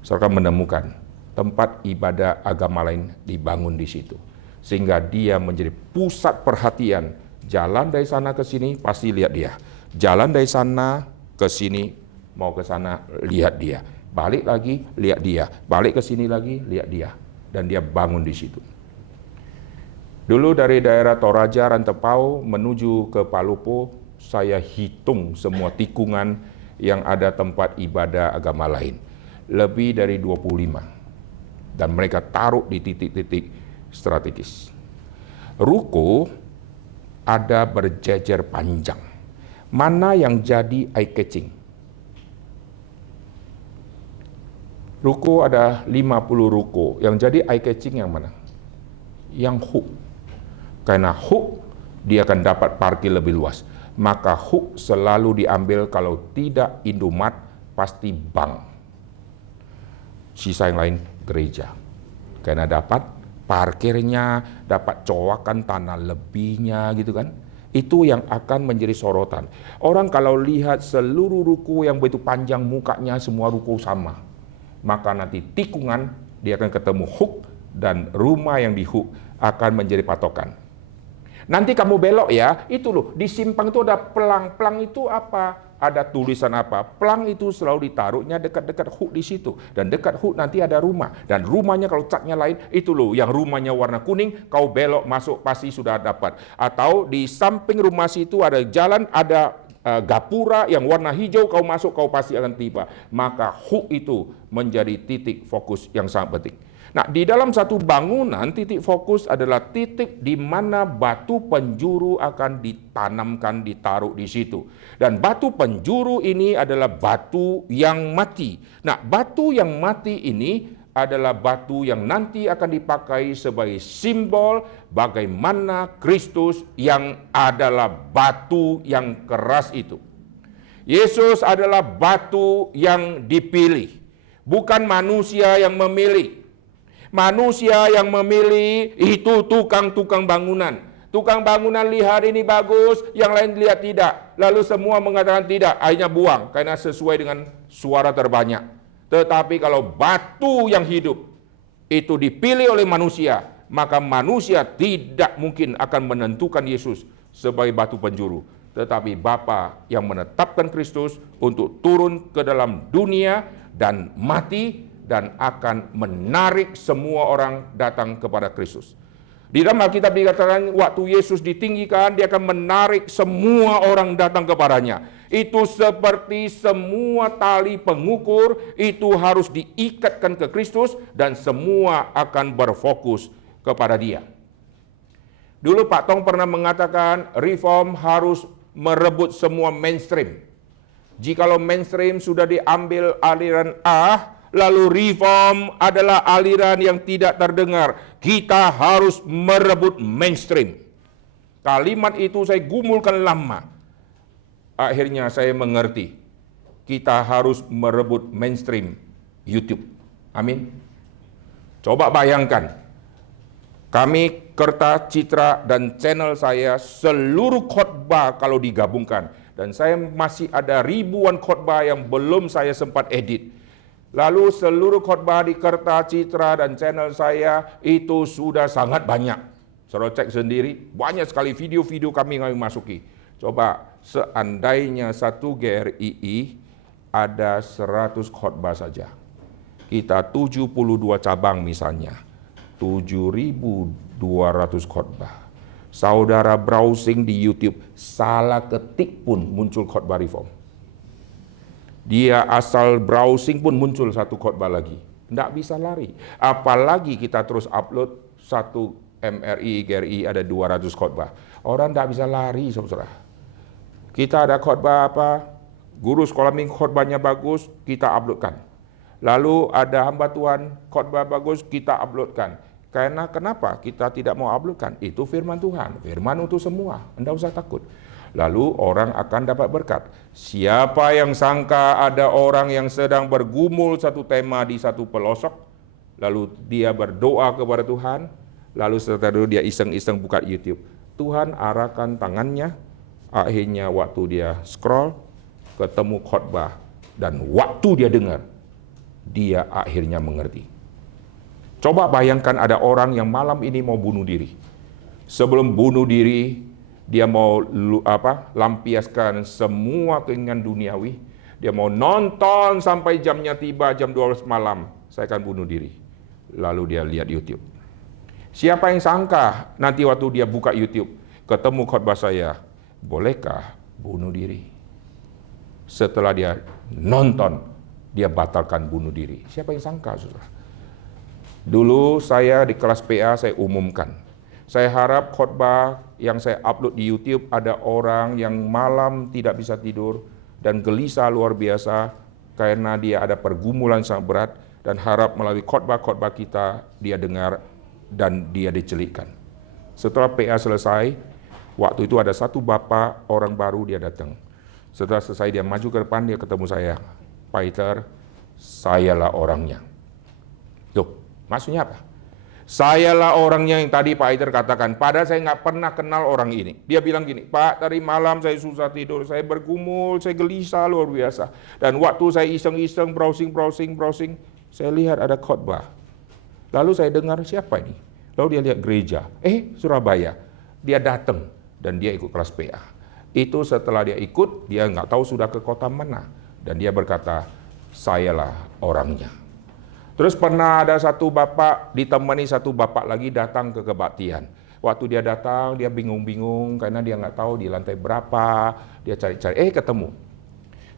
saudara menemukan tempat ibadah agama lain dibangun di situ. Sehingga dia menjadi pusat perhatian. Jalan dari sana ke sini, pasti lihat dia. Jalan dari sana ke sini, mau ke sana, lihat dia. Balik lagi, lihat dia. Balik ke sini lagi, lihat dia. Dan dia bangun di situ. Dulu dari daerah Toraja, Rantepau menuju ke Palopo, saya hitung semua tikungan yang ada tempat ibadah agama lain. Lebih dari 25. Dan mereka taruh di titik-titik strategis. Ruko ada berjejer panjang. Mana yang jadi eye-catching? Ruko ada 50 ruko. Yang jadi eye-catching yang mana? Yang hook. Karena hook, dia akan dapat parkir lebih luas. Maka hook selalu diambil, kalau tidak Indomaret, pasti bank. Sisa yang lain, gereja. Karena dapat parkirnya, dapat cowakan tanah lebihnya gitu kan. Itu yang akan menjadi sorotan. Orang kalau lihat seluruh ruko yang begitu panjang mukanya semua ruko sama, maka nanti tikungan dia akan ketemu hook dan rumah yang di hook akan menjadi patokan. Nanti kamu belok ya, itu loh, di simpang itu ada pelang. Pelang itu apa? Ada tulisan apa? Pelang itu selalu ditaruhnya dekat-dekat hook di situ. Dan dekat hook nanti ada rumah. Dan rumahnya kalau catnya lain, itu loh, yang rumahnya warna kuning, kau belok masuk pasti sudah dapat. Atau di samping rumah situ ada jalan, ada gapura yang warna hijau, kau masuk kau pasti akan tiba. Maka hook itu menjadi titik fokus yang sangat penting. Nah, di dalam satu bangunan, titik fokus adalah titik di mana batu penjuru akan ditanamkan, ditaruh di situ. Dan batu penjuru ini adalah batu yang mati. Nah, batu yang mati ini adalah batu yang nanti akan dipakai sebagai simbol bagaimana Kristus yang adalah batu yang keras itu. Yesus adalah batu yang dipilih, bukan manusia yang memilih. Manusia yang memilih itu tukang-tukang bangunan. Tukang bangunan lihat ini bagus, yang lain lihat tidak. Lalu semua mengatakan tidak, akhirnya buang karena sesuai dengan suara terbanyak. Tetapi kalau batu yang hidup itu dipilih oleh manusia, maka manusia tidak mungkin akan menentukan Yesus sebagai batu penjuru. Tetapi Bapa yang menetapkan Kristus untuk turun ke dalam dunia dan mati dan akan menarik semua orang datang kepada Kristus. Di dalam Alkitab dikatakan waktu Yesus ditinggikan, dia akan menarik semua orang datang kepadanya. Itu seperti semua tali pengukur itu harus diikatkan ke Kristus dan semua akan berfokus kepada dia. Dulu Pak Tong pernah mengatakan reform harus merebut semua mainstream. Jikalau mainstream sudah diambil aliran A, lalu reform adalah aliran yang tidak terdengar. Kita harus merebut mainstream. Kalimat itu saya gumulkan lama. Akhirnya saya mengerti. Kita harus merebut mainstream YouTube. Amin. Coba bayangkan. Kami, Kerta, Citra, dan channel saya seluruh khotbah kalau digabungkan. Dan saya masih ada ribuan khotbah yang belum saya sempat edit. Lalu seluruh khotbah di Kerta, Citra, dan channel saya itu sudah sangat banyak. Saudara cek sendiri, banyak sekali video-video kami masuki. Coba seandainya satu GRII ada 100 khotbah saja. Kita 72 cabang misalnya, 7.200 khotbah. Saudara browsing di YouTube, salah ketik pun muncul khotbah reform. Dia asal browsing pun muncul satu khotbah lagi. Tidak bisa lari. Apalagi kita terus upload satu MRI, GRI ada 200 khotbah. Orang tidak bisa lari, saudara. Kita ada khotbah apa? Guru sekolah minggu khotbahnya bagus, kita uploadkan. Lalu ada hamba Tuhan khotbah bagus, kita uploadkan. Karena kenapa kita tidak mau uploadkan? Itu firman Tuhan. Firman untuk semua. Anda usah takut. Lalu orang akan dapat berkat. Siapa yang sangka ada orang yang sedang bergumul satu tema di satu pelosok, lalu dia berdoa kepada Tuhan, lalu setelah itu dia iseng-iseng buka YouTube. Tuhan arahkan tangannya, akhirnya waktu dia scroll, ketemu khotbah, dan waktu dia dengar, dia akhirnya mengerti. Coba bayangkan ada orang yang malam ini mau bunuh diri. Sebelum bunuh diri, dia mau lampiaskan semua keinginan duniawi. Dia mau nonton sampai jamnya tiba, jam 12 malam. Saya akan bunuh diri. Lalu dia lihat YouTube. Siapa yang sangka nanti waktu dia buka YouTube, ketemu khotbah saya, bolehkah bunuh diri? Setelah dia nonton, dia batalkan bunuh diri. Siapa yang sangka, saudara? Dulu saya di kelas PA saya umumkan. Saya harap khotbah yang saya upload di YouTube ada orang yang malam tidak bisa tidur dan gelisah luar biasa karena dia ada pergumulan sangat berat dan harap melalui khotbah-khotbah kita dia dengar dan dia dicelikkan. Setelah PA selesai, waktu itu ada satu bapak orang baru dia datang. Setelah selesai dia maju ke depan, dia ketemu saya. Pak Peter, sayalah orangnya. Loh, maksudnya apa? Sayalah orangnya yang tadi Pak Peter katakan. Padahal saya nggak pernah kenal orang ini. Dia bilang gini, Pak, tadi malam saya susah tidur, saya bergumul, saya gelisah luar biasa. Dan waktu saya iseng-iseng browsing, saya lihat ada khotbah. Lalu saya dengar, siapa ini? Lalu dia lihat gereja, Surabaya. Dia datang dan dia ikut kelas PA. Itu setelah dia ikut, dia nggak tahu sudah ke kota mana. Dan dia berkata, sayalah orangnya. Terus pernah ada satu bapak, ditemani satu bapak lagi datang ke kebaktian. Waktu dia datang, dia bingung-bingung karena dia nggak tahu di lantai berapa. Dia cari-cari, ketemu.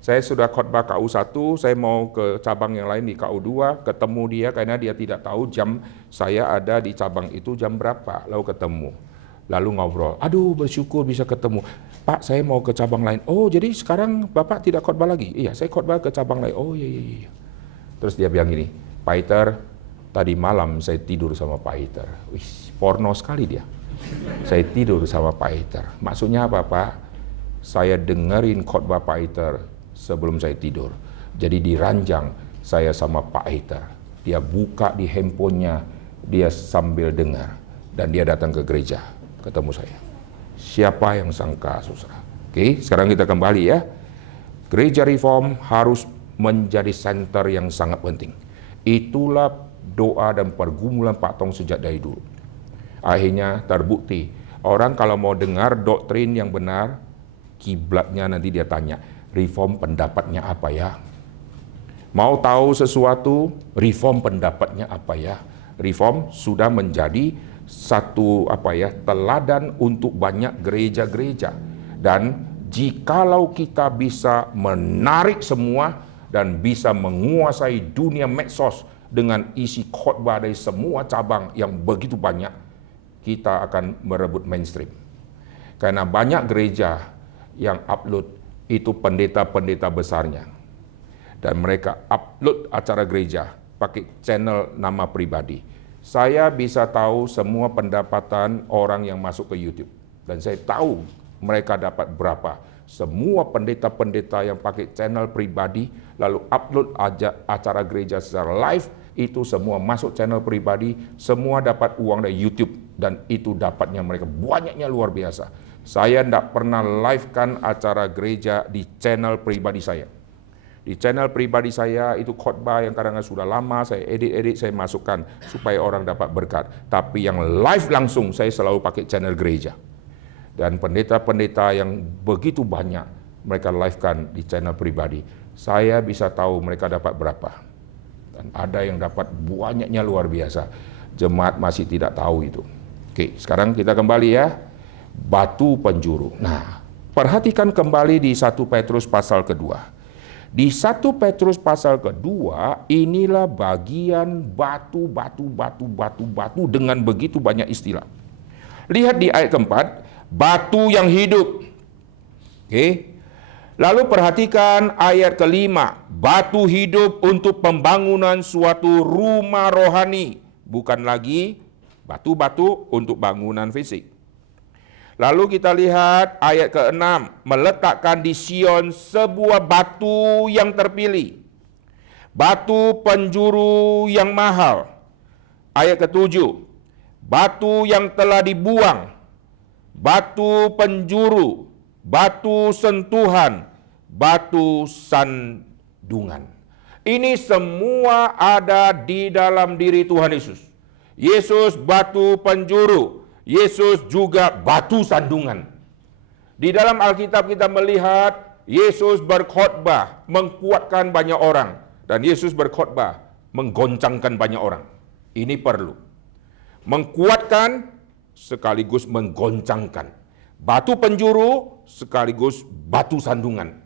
Saya sudah khotbah KU1, saya mau ke cabang yang lain di KU2, ketemu dia karena dia tidak tahu jam saya ada di cabang itu jam berapa. Lalu ketemu. Lalu ngobrol, aduh bersyukur bisa ketemu. Pak, saya mau ke cabang lain. Oh, jadi sekarang Bapak tidak khotbah lagi? Iya, saya khotbah ke cabang lain. Oh, iya. Terus dia bilang gini, Pak Peter, tadi malam saya tidur sama Pak Peter. Wih, porno sekali dia. Saya tidur sama Pak Peter. Maksudnya apa, Pak? Saya dengerin khotbah Pak Peter sebelum saya tidur. Jadi di ranjang saya sama Pak Peter. Dia buka di handphonenya, dia sambil dengar. Dan dia datang ke gereja, ketemu saya. Siapa yang sangka, saudara? Oke, sekarang kita kembali ya. Gereja Reform harus menjadi center yang sangat penting. Itulah doa dan pergumulan Pak Tong sejak dari dulu. Akhirnya terbukti, orang kalau mau dengar doktrin yang benar, kiblatnya nanti dia tanya, Reform pendapatnya apa ya? Mau tahu sesuatu, Reform pendapatnya apa ya? Reform sudah menjadi satu teladan untuk banyak gereja-gereja. Dan jikalau kita bisa menarik semua dan bisa menguasai dunia medsos dengan isi khotbah dari semua cabang yang begitu banyak, kita akan merebut mainstream. Karena banyak gereja yang upload itu pendeta-pendeta besarnya. Dan mereka upload acara gereja pakai channel nama pribadi. Saya bisa tahu semua pendapatan orang yang masuk ke YouTube. Dan saya tahu mereka dapat berapa. Semua pendeta-pendeta yang pakai channel pribadi lalu upload acara gereja secara live, itu semua masuk channel pribadi, semua dapat uang dari YouTube, dan itu dapatnya mereka banyaknya luar biasa. Saya tidak pernah live-kan acara gereja di channel pribadi saya. Di channel pribadi saya itu khotbah yang kadang-kadang sudah lama, saya edit, saya masukkan supaya orang dapat berkat. Tapi yang live langsung saya selalu pakai channel gereja. Dan pendeta-pendeta yang begitu banyak mereka live-kan di channel pribadi. Saya bisa tahu mereka dapat berapa. Dan ada yang dapat banyaknya luar biasa. Jemaat masih tidak tahu itu. Oke, sekarang kita kembali ya. Batu penjuru. Nah, perhatikan kembali di 1 Petrus pasal kedua. Di 1 Petrus pasal kedua, inilah bagian batu dengan begitu banyak istilah. Lihat di ayat keempat, batu yang hidup. Oke. Lalu perhatikan ayat kelima, batu hidup untuk pembangunan suatu rumah rohani. Bukan lagi batu-batu untuk bangunan fisik. Lalu kita lihat ayat ke-6, meletakkan di Sion sebuah batu yang terpilih. Batu penjuru yang mahal. Ayat ke-7, batu yang telah dibuang. Batu penjuru, batu sentuhan, batu sandungan. Ini semua ada di dalam diri Tuhan Yesus. Yesus batu penjuru, Yesus juga batu sandungan. Di dalam Alkitab kita melihat Yesus berkhotbah menguatkan banyak orang, dan Yesus berkhotbah menggoncangkan banyak orang. Ini perlu. Mengkuatkan sekaligus menggoncangkan. Batu penjuru sekaligus batu sandungan.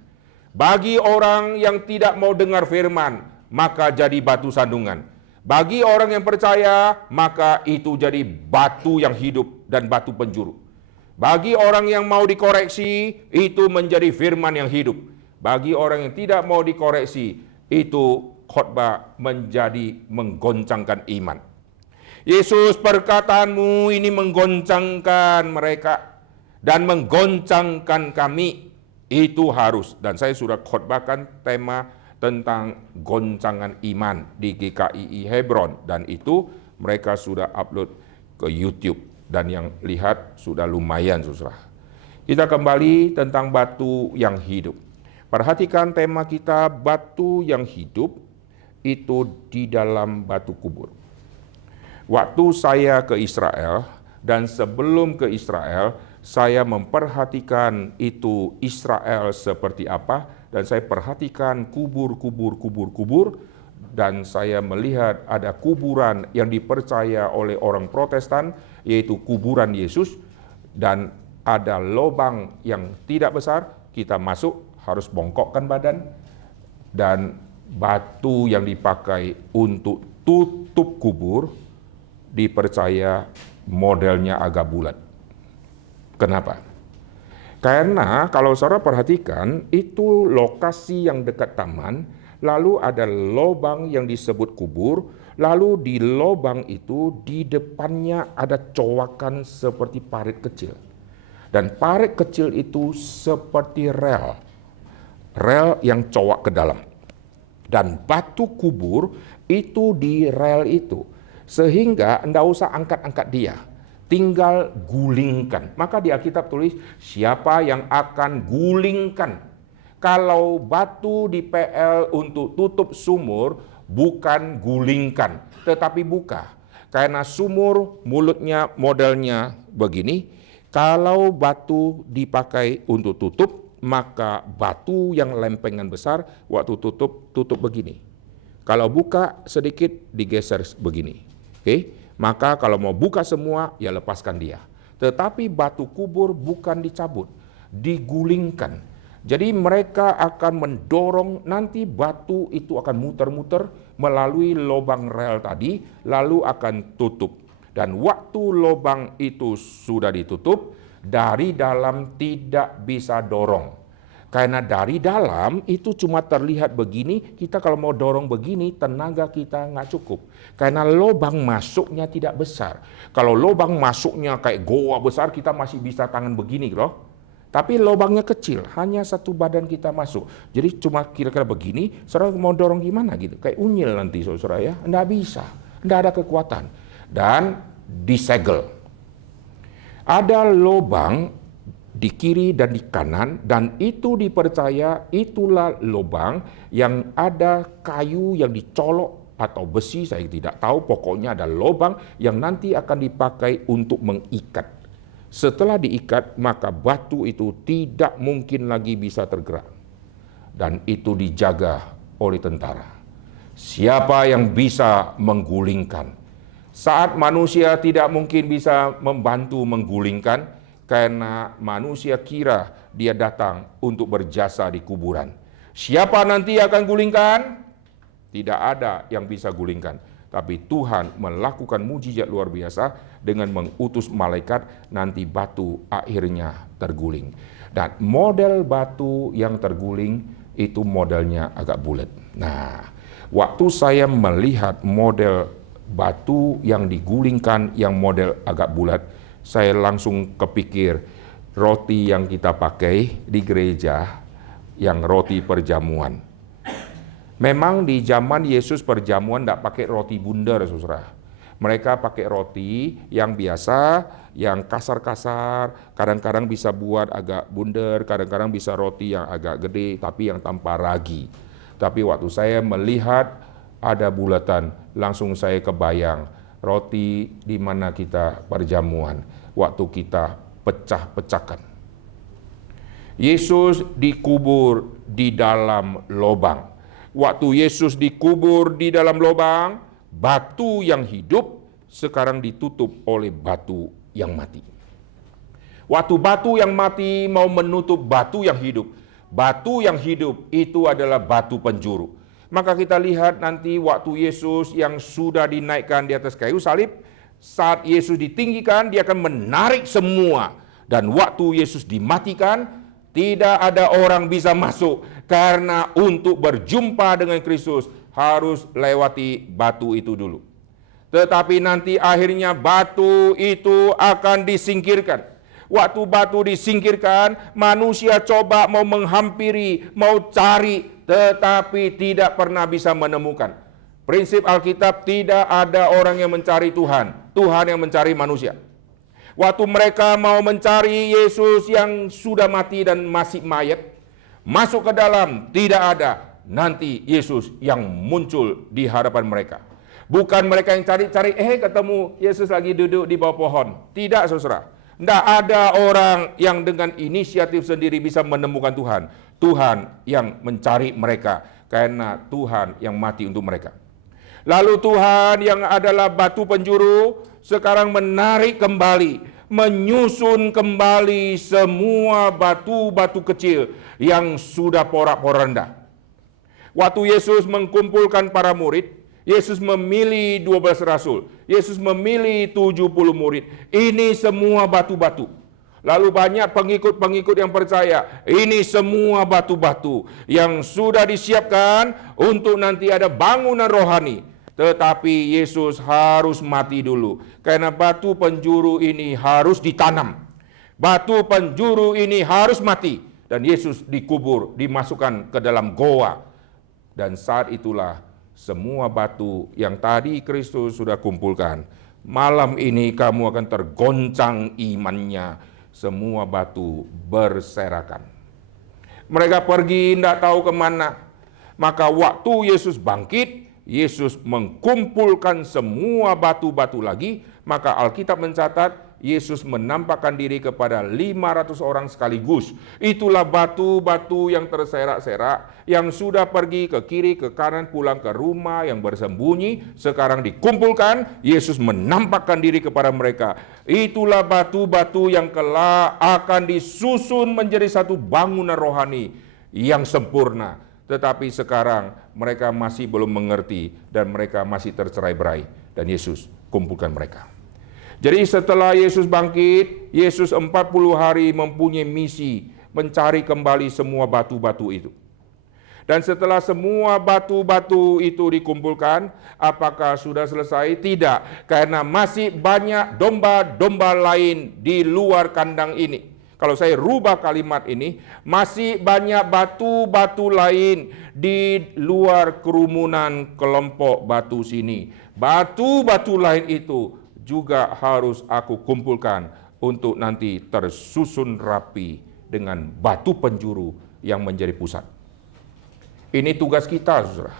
Bagi orang yang tidak mau dengar firman, maka jadi batu sandungan. Bagi orang yang percaya, maka itu jadi batu yang hidup dan batu penjuru. Bagi orang yang mau dikoreksi, itu menjadi firman yang hidup. Bagi orang yang tidak mau dikoreksi, itu khotbah menjadi menggoncangkan iman. Yesus, perkataanmu ini menggoncangkan mereka dan menggoncangkan kami. Itu harus, dan saya sudah khotbahkan tema tentang goncangan iman di GKII Hebron, dan itu mereka sudah upload ke YouTube dan yang lihat sudah lumayan, saudara. Kita kembali tentang batu yang hidup. Perhatikan tema kita, batu yang hidup itu di dalam batu kubur. Waktu saya ke Israel dan sebelum ke Israel, saya memperhatikan itu Israel seperti apa. Dan saya perhatikan kubur, dan saya melihat ada kuburan yang dipercaya oleh orang Protestan, yaitu kuburan Yesus, dan ada lubang yang tidak besar, kita masuk harus bongkokkan badan, dan batu yang dipakai untuk tutup kubur dipercaya modelnya agak bulat. Kenapa? Karena kalau saudara perhatikan, itu lokasi yang dekat taman, lalu ada lubang yang disebut kubur, lalu di lubang itu di depannya ada cowakan seperti parit kecil. Dan parit kecil itu seperti rel yang cowak ke dalam. Dan batu kubur itu di rel itu, sehingga enggak usah angkat-angkat dia. tinggal gulingkan. Maka di Alkitab tulis, siapa yang akan gulingkan? Kalau batu di PL untuk tutup sumur, bukan gulingkan, tetapi buka. Karena sumur mulutnya modelnya begini, kalau batu dipakai untuk tutup, maka batu yang lempengan besar waktu tutup begini. Kalau buka sedikit digeser begini. Oke? Maka kalau mau buka semua, ya lepaskan dia. Tetapi batu kubur bukan dicabut, digulingkan. Jadi mereka akan mendorong, nanti batu itu akan muter-muter melalui lubang rel tadi, lalu akan tutup. Dan waktu lubang itu sudah ditutup, dari dalam tidak bisa dorong. Karena dari dalam itu cuma terlihat begini, kita kalau mau dorong begini, tenaga kita nggak cukup. Karena lubang masuknya tidak besar. Kalau lubang masuknya kayak goa besar, kita masih bisa tangan begini loh. Tapi lubangnya kecil, hanya satu badan kita masuk. Jadi cuma kira-kira begini, saudara mau dorong gimana gitu. Kayak unyil nanti saudara ya, nggak bisa. Nggak ada kekuatan. Dan disegel. Ada lubang di kiri dan di kanan, dan itu dipercaya itulah lubang yang ada kayu yang dicolok atau besi, saya tidak tahu, pokoknya ada lubang yang nanti akan dipakai untuk mengikat. Setelah diikat, maka batu itu tidak mungkin lagi bisa tergerak. Dan itu dijaga oleh tentara. Siapa yang bisa menggulingkan? Saat manusia tidak mungkin bisa membantu menggulingkan, karena manusia kira dia datang untuk berjasa di kuburan. Siapa nanti akan gulingkan? Tidak ada yang bisa gulingkan. Tapi Tuhan melakukan mujizat luar biasa dengan mengutus malaikat, nanti batu akhirnya terguling. Dan model batu yang terguling itu modelnya agak bulat. Nah, waktu saya melihat model batu yang digulingkan yang model agak bulat, saya langsung kepikir roti yang kita pakai di gereja, yang roti perjamuan. Memang di zaman Yesus perjamuan tidak pakai roti bundar, saudara. Mereka pakai roti yang biasa, yang kasar-kasar, kadang-kadang bisa buat agak bundar, kadang-kadang bisa roti yang agak gede, tapi yang tanpa ragi. Tapi waktu saya melihat ada bulatan, langsung saya kebayang roti di mana kita perjamuan, waktu kita pecah-pecahkan. Yesus dikubur di dalam lubang. Waktu Yesus dikubur di dalam lubang, batu yang hidup sekarang ditutup oleh batu yang mati. Waktu batu yang mati mau menutup batu yang hidup itu adalah batu penjuru. Maka kita lihat nanti waktu Yesus yang sudah dinaikkan di atas kayu salib, saat Yesus ditinggikan, dia akan menarik semua. Dan waktu Yesus dimatikan, tidak ada orang bisa masuk. Karena untuk berjumpa dengan Kristus, harus lewati batu itu dulu. Tetapi nanti akhirnya batu itu akan disingkirkan. Waktu batu disingkirkan, manusia coba mau menghampiri, mau cari, tetapi tidak pernah bisa menemukan. Prinsip Alkitab, tidak ada orang yang mencari Tuhan, Tuhan yang mencari manusia. Waktu mereka mau mencari Yesus yang sudah mati dan masih mayat, masuk ke dalam, tidak ada. Nanti Yesus yang muncul di hadapan mereka. Bukan mereka yang cari-cari, ketemu Yesus lagi duduk di bawah pohon. Tidak, saudara. Tidak ada orang yang dengan inisiatif sendiri bisa menemukan Tuhan. Tuhan yang mencari mereka, karena Tuhan yang mati untuk mereka. Lalu Tuhan yang adalah batu penjuru, sekarang menarik kembali, menyusun kembali semua batu-batu kecil yang sudah porak-poranda. Waktu Yesus mengkumpulkan para murid, Yesus memilih 12 rasul, Yesus memilih 70 murid. Ini semua batu-batu. Lalu banyak pengikut-pengikut yang percaya, ini semua batu-batu yang sudah disiapkan untuk nanti ada bangunan rohani. Tetapi Yesus harus mati dulu, karena batu penjuru ini harus ditanam. Batu penjuru ini harus mati, dan Yesus dikubur, dimasukkan ke dalam goa. Dan saat itulah semua batu yang tadi Kristus sudah kumpulkan Malam ini kamu akan tergoncang imannya. Semua batu berserakan. Mereka pergi tidak tahu kemana. Maka waktu Yesus bangkit, Yesus mengkumpulkan semua batu-batu lagi. Maka Alkitab mencatat Yesus menampakkan diri kepada 500 orang sekaligus. Itulah batu-batu yang terserak-serak, yang sudah pergi ke kiri, ke kanan, pulang ke rumah, yang bersembunyi, sekarang dikumpulkan. Yesus menampakkan diri kepada mereka. Itulah batu-batu yang kelak akan disusun menjadi satu bangunan rohani yang sempurna. Tetapi sekarang mereka masih belum mengerti dan mereka masih tercerai-berai. Dan Yesus kumpulkan mereka. Jadi setelah Yesus bangkit, Yesus 40 hari mempunyai misi mencari kembali semua batu-batu itu. Dan setelah semua batu-batu itu dikumpulkan, apakah sudah selesai? Tidak, karena masih banyak domba-domba lain di luar kandang ini. Kalau saya rubah kalimat ini, masih banyak batu-batu lain di luar kerumunan kelompok batu sini. Batu-batu lain itu juga harus aku kumpulkan untuk nanti tersusun rapi dengan batu penjuru yang menjadi pusat. Ini tugas kita, saudara.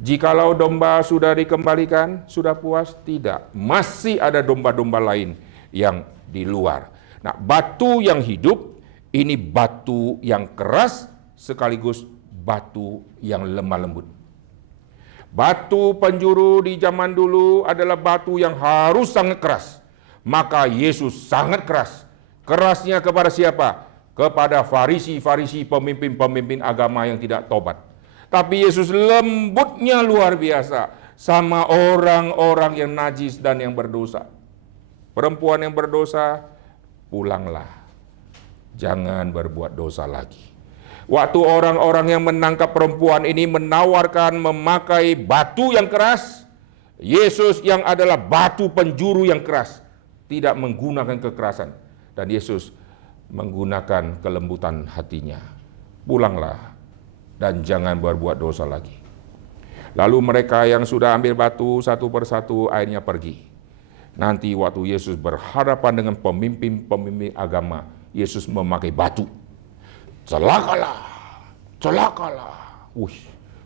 Jikalau domba sudah dikembalikan, sudah puas? Tidak. Masih ada domba-domba lain yang di luar. Nah, batu yang hidup, ini batu yang keras sekaligus batu yang lemah lembut. Batu penjuru di zaman dulu adalah batu yang harus sangat keras. Maka Yesus sangat keras. Kerasnya kepada siapa? Kepada Farisi-Farisi, pemimpin-pemimpin agama yang tidak tobat. Tapi Yesus lembutnya luar biasa sama orang-orang yang najis dan yang berdosa. Perempuan yang berdosa, pulanglah. Jangan berbuat dosa lagi. Waktu orang-orang yang menangkap perempuan ini menawarkan memakai batu yang keras, Yesus yang adalah batu penjuru yang keras, tidak menggunakan kekerasan. Dan Yesus menggunakan kelembutan hatinya. Pulanglah dan jangan berbuat dosa lagi. Lalu mereka yang sudah ambil batu satu persatu akhirnya pergi. Nanti waktu Yesus berhadapan dengan pemimpin-pemimpin agama, Yesus memakai batu. Celakalah, celakalah.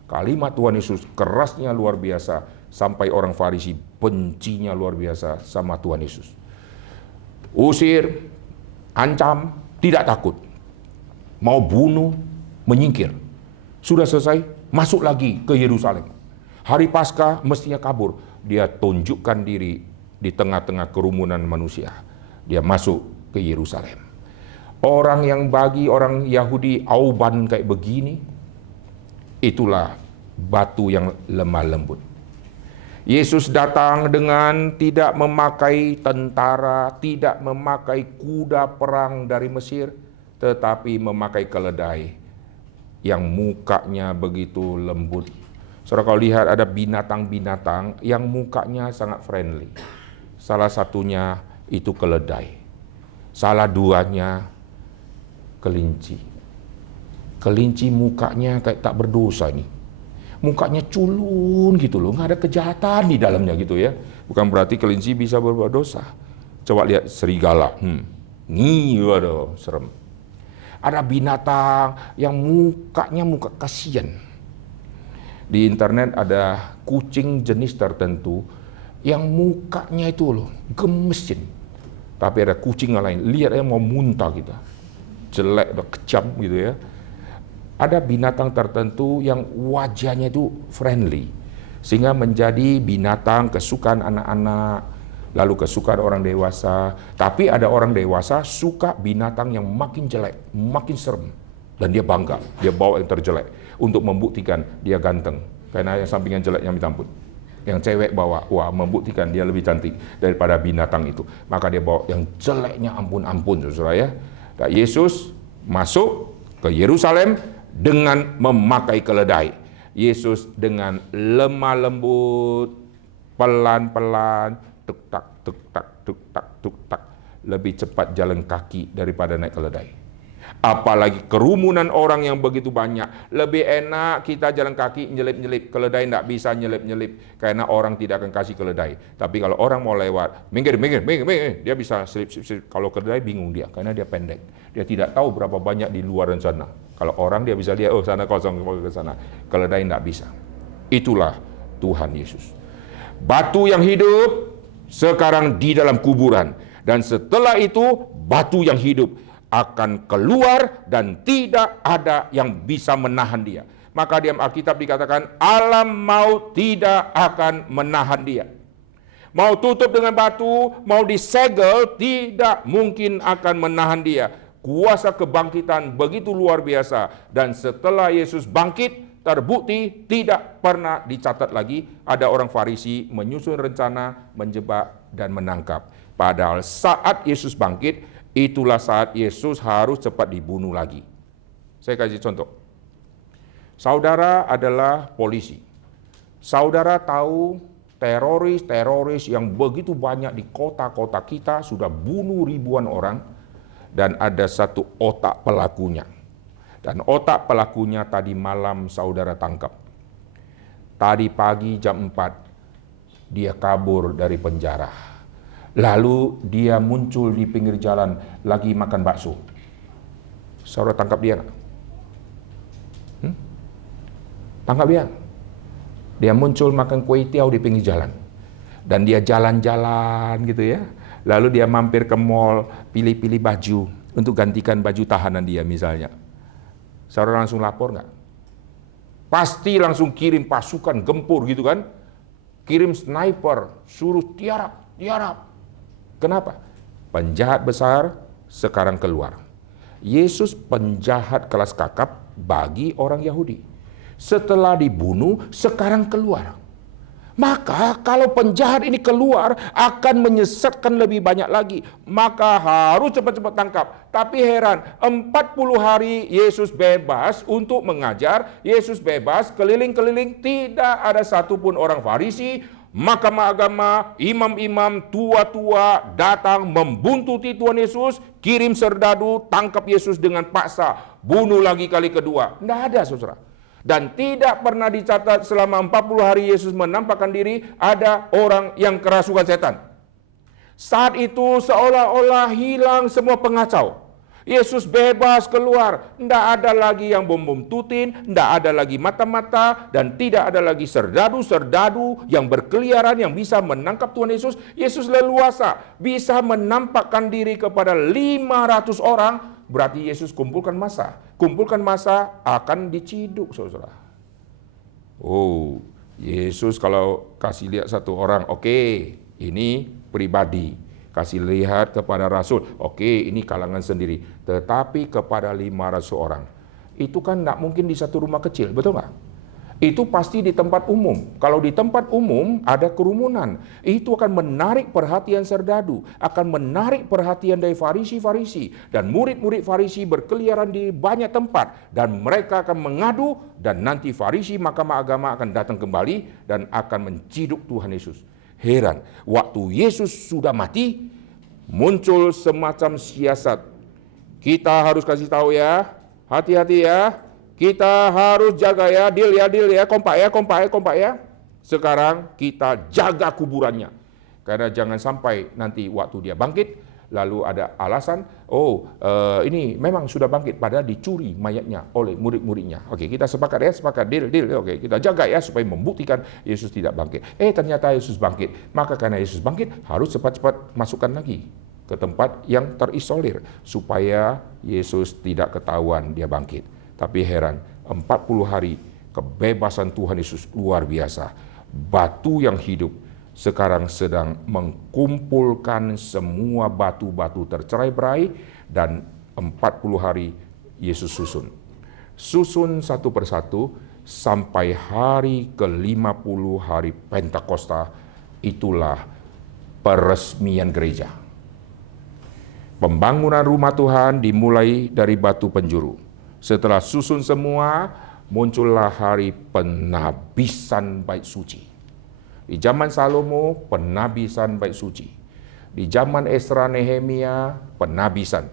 Kalimat Tuhan Yesus kerasnya luar biasa sampai orang Farisi bencinya luar biasa sama Tuhan Yesus. Usir, ancam, tidak takut. Mau bunuh, menyingkir. Sudah selesai, masuk lagi ke Yerusalem. Hari Paskah mestinya kabur. Dia tunjukkan diri di tengah-tengah kerumunan manusia. Dia masuk ke Yerusalem. Orang yang bagi orang Yahudi auban kayak begini, itulah batu yang lemah lembut. Yesus datang dengan tidak memakai tentara, tidak memakai kuda perang dari Mesir, tetapi memakai keledai yang mukanya begitu lembut. Saudara kalau lihat ada binatang-binatang yang mukanya sangat friendly. Salah satunya itu keledai. Salah duanya kelinci. Kelinci mukanya kayak tak berdosa nih. Mukanya culun gitu loh, nggak ada kejahatan di dalamnya gitu ya. Bukan berarti kelinci bisa berbuat dosa. Coba lihat serigala. Waduh, serem. Ada binatang yang mukanya muka kasihan. Di internet ada kucing jenis tertentu yang mukanya itu loh, gemesin. Tapi ada kucing lain, lihatnya mau muntah kita. Jelek, udah kejam gitu ya. Ada binatang tertentu yang wajahnya itu friendly, sehingga menjadi binatang kesukaan anak-anak, lalu kesukaan orang dewasa. Tapi ada orang dewasa suka binatang yang makin jelek, makin serem, dan dia bangga, dia bawa yang terjelek untuk membuktikan dia ganteng, karena yang sampingan jeleknya minta ampun. Yang cewek bawa, wah membuktikan dia lebih cantik daripada binatang itu, maka dia bawa yang jeleknya ampun-ampun, saudara ya. Dan Yesus masuk ke Yerusalem dengan memakai keledai. Yesus dengan lemah lembut, pelan-pelan, tuk-tak, tuk-tak, tuk-tak, tuk-tak, lebih cepat jalan kaki daripada naik keledai. Apalagi kerumunan orang yang begitu banyak. Lebih enak kita jalan kaki nyelip-nyelip. Keledai tidak bisa nyelip-nyelip. Karena orang tidak akan kasih keledai. Tapi kalau orang mau lewat, minggir. Dia bisa selip. Kalau keledai bingung dia. Karena dia pendek. Dia tidak tahu berapa banyak di luar sana. Kalau orang dia bisa lihat, oh sana kosong, ke sana. Keledai tidak bisa. Itulah Tuhan Yesus. Batu yang hidup sekarang di dalam kuburan. Dan setelah itu batu yang hidup akan keluar dan tidak ada yang bisa menahan dia. Maka di Alkitab dikatakan alam maut tidak akan menahan dia. Mau tutup dengan batu, mau disegel, tidak mungkin akan menahan dia. Kuasa kebangkitan begitu luar biasa. Dan setelah Yesus bangkit, terbukti tidak pernah dicatat lagi ada orang Farisi menyusun rencana, menjebak dan menangkap. Padahal saat Yesus bangkit, itulah saat Yesus harus cepat dibunuh lagi. Saya kasih contoh. Saudara adalah polisi. Saudara tahu teroris yang begitu banyak di kota-kota kita sudah bunuh ribuan orang dan ada satu otak pelakunya. Dan otak pelakunya tadi malam saudara tangkap. Tadi pagi jam 4 dia kabur dari penjara. Lalu dia muncul di pinggir jalan lagi makan bakso. Saudara tangkap dia nggak? Tangkap dia. Dia muncul makan kue tiaw di pinggir jalan. Dan dia jalan-jalan gitu ya. Lalu dia mampir ke mall, pilih-pilih baju untuk gantikan baju tahanan dia misalnya. Saudara langsung lapor nggak? Pasti langsung kirim pasukan gempur gitu kan. Kirim sniper, suruh tiarap. Kenapa? Penjahat besar sekarang keluar. Yesus penjahat kelas kakap bagi orang Yahudi. Setelah dibunuh, sekarang keluar. Maka kalau penjahat ini keluar, akan menyesatkan lebih banyak lagi. Maka harus cepat-cepat tangkap. Tapi heran, 40 hari Yesus bebas untuk mengajar. Yesus bebas keliling-keliling, tidak ada satupun orang Farisi, mahkamah agama, imam-imam, tua-tua datang membuntuti Tuhan Yesus, kirim serdadu, tangkap Yesus dengan paksa, bunuh lagi kali kedua. Tidak ada, saudara. Dan tidak pernah dicatat selama 40 hari Yesus menampakkan diri, ada orang yang kerasukan setan. Saat itu seolah-olah hilang semua pengacau. Yesus bebas keluar, tidak ada lagi yang bom-bom tutin, tidak ada lagi mata-mata, dan tidak ada lagi serdadu-serdadu yang berkeliaran yang bisa menangkap Tuhan Yesus. Yesus leluasa, bisa menampakkan diri kepada 500 orang, berarti Yesus kumpulkan massa. Kumpulkan massa akan diciduk, saudara. Oh, Yesus kalau kasih lihat satu orang, oke, ini pribadi. Kasih lihat kepada Rasul, oke, ini kalangan sendiri. Tetapi kepada 500 orang, itu kan tidak mungkin di satu rumah kecil, betul nggak? Itu pasti di tempat umum. Kalau di tempat umum ada kerumunan, itu akan menarik perhatian serdadu, akan menarik perhatian dari Farisi-Farisi, dan murid-murid Farisi berkeliaran di banyak tempat, dan mereka akan mengadu, dan nanti Farisi mahkamah agama akan datang kembali dan akan menciduk Tuhan Yesus. Heran, waktu Yesus sudah mati, muncul semacam siasat. Kita harus kasih tahu ya, hati-hati ya. Kita harus jaga ya, deal ya, kompak ya. Sekarang kita jaga kuburannya. Karena jangan sampai nanti waktu dia bangkit, lalu ada alasan, ini memang sudah bangkit, padahal dicuri mayatnya oleh murid-muridnya. Oke, kita sepakat, deal. Oke, kita jaga ya, supaya membuktikan Yesus tidak bangkit. Ternyata Yesus bangkit. Maka karena Yesus bangkit, harus cepat-cepat masukkan lagi ke tempat yang terisolir, supaya Yesus tidak ketahuan dia bangkit. Tapi heran, 40 hari kebebasan Tuhan Yesus luar biasa. Batu yang hidup sekarang sedang mengkumpulkan semua batu-batu tercerai-berai, dan 40 hari Yesus susun satu persatu sampai hari ke-50 hari Pentakosta. Itulah peresmian gereja. Pembangunan rumah Tuhan dimulai dari batu penjuru. Setelah susun semua, muncullah hari penabisan bait suci. Di zaman Salomo, penabisan bait suci. Di zaman Esra Nehemia, penabisan.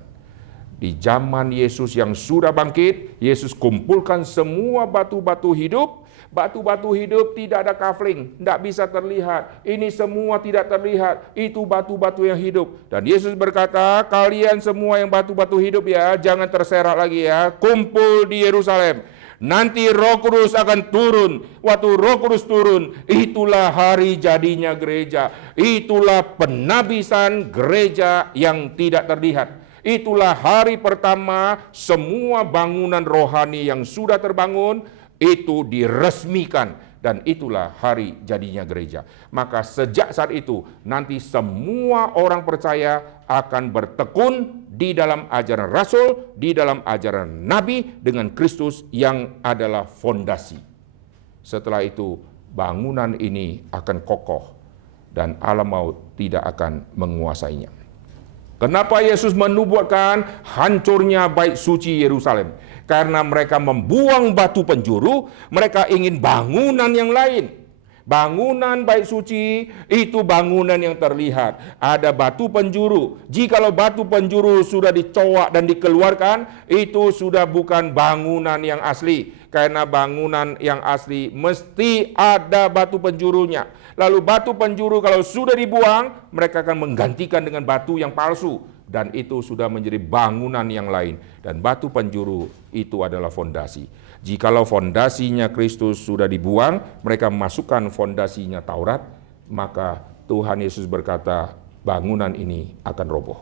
Di zaman Yesus yang sudah bangkit, Yesus kumpulkan semua batu-batu hidup. Batu-batu hidup tidak ada kafling, tidak bisa terlihat. Ini semua tidak terlihat, itu batu-batu yang hidup. Dan Yesus berkata, kalian semua yang batu-batu hidup ya, jangan terserak lagi ya, kumpul di Yerusalem. Nanti Roh Kudus akan turun. Waktu Roh Kudus turun, itulah hari jadinya gereja. Itulah penabisan gereja yang tidak terlihat. Itulah hari pertama semua bangunan rohani yang sudah terbangun itu diresmikan, dan itulah hari jadinya gereja. Maka sejak saat itu nanti semua orang percaya akan bertekun di dalam ajaran Rasul, di dalam ajaran Nabi dengan Kristus yang adalah fondasi. Setelah itu bangunan ini akan kokoh dan alam maut tidak akan menguasainya. Kenapa Yesus menubuatkan hancurnya bait suci Yerusalem? Karena mereka membuang batu penjuru, mereka ingin bangunan yang lain. Bangunan bait suci itu bangunan yang terlihat. Ada batu penjuru. Jikalau batu penjuru sudah dicowak dan dikeluarkan, itu sudah bukan bangunan yang asli. Karena bangunan yang asli mesti ada batu penjurunya. Lalu batu penjuru kalau sudah dibuang, mereka akan menggantikan dengan batu yang palsu. Dan itu sudah menjadi bangunan yang lain. Dan batu penjuru itu adalah fondasi. Jikalau fondasinya Kristus sudah dibuang, mereka masukkan fondasinya Taurat, maka Tuhan Yesus berkata, bangunan ini akan roboh.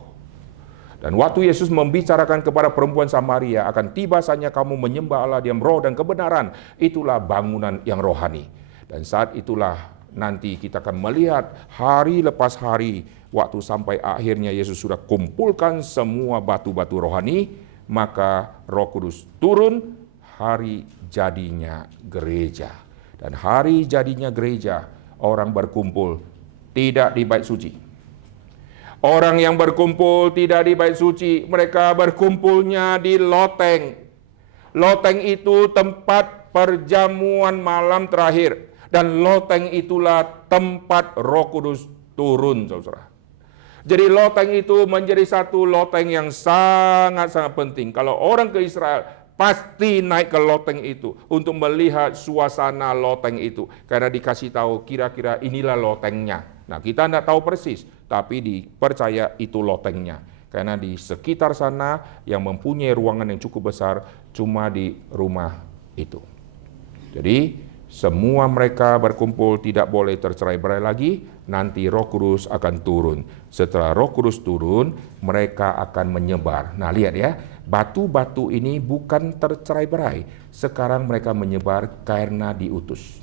Dan waktu Yesus membicarakan kepada perempuan Samaria, akan tiba saatnya kamu menyembah Allah dalam roh dan kebenaran, itulah bangunan yang rohani. Dan saat itulah nanti kita akan melihat hari lepas hari, waktu sampai akhirnya Yesus sudah kumpulkan semua batu-batu rohani, maka Roh Kudus turun, hari jadinya gereja. Dan hari jadinya gereja, orang berkumpul tidak di bait suci. Orang yang berkumpul tidak di bait suci, mereka berkumpulnya di loteng. Loteng itu tempat perjamuan malam terakhir. Dan loteng itulah tempat Roh Kudus turun, saudara. Jadi loteng itu menjadi satu loteng yang sangat-sangat penting. Kalau orang ke Israel, pasti naik ke loteng itu untuk melihat suasana loteng itu. Karena dikasih tahu kira-kira inilah lotengnya. Nah, kita tidak tahu persis, tapi dipercaya itu lotengnya. Karena di sekitar sana yang mempunyai ruangan yang cukup besar cuma di rumah itu. Jadi semua mereka berkumpul tidak boleh tercerai-berai lagi, nanti Roh Kudus akan turun. Setelah Roh Kudus turun, mereka akan menyebar. Nah, lihat ya, batu-batu ini bukan tercerai-berai. Sekarang mereka menyebar karena diutus.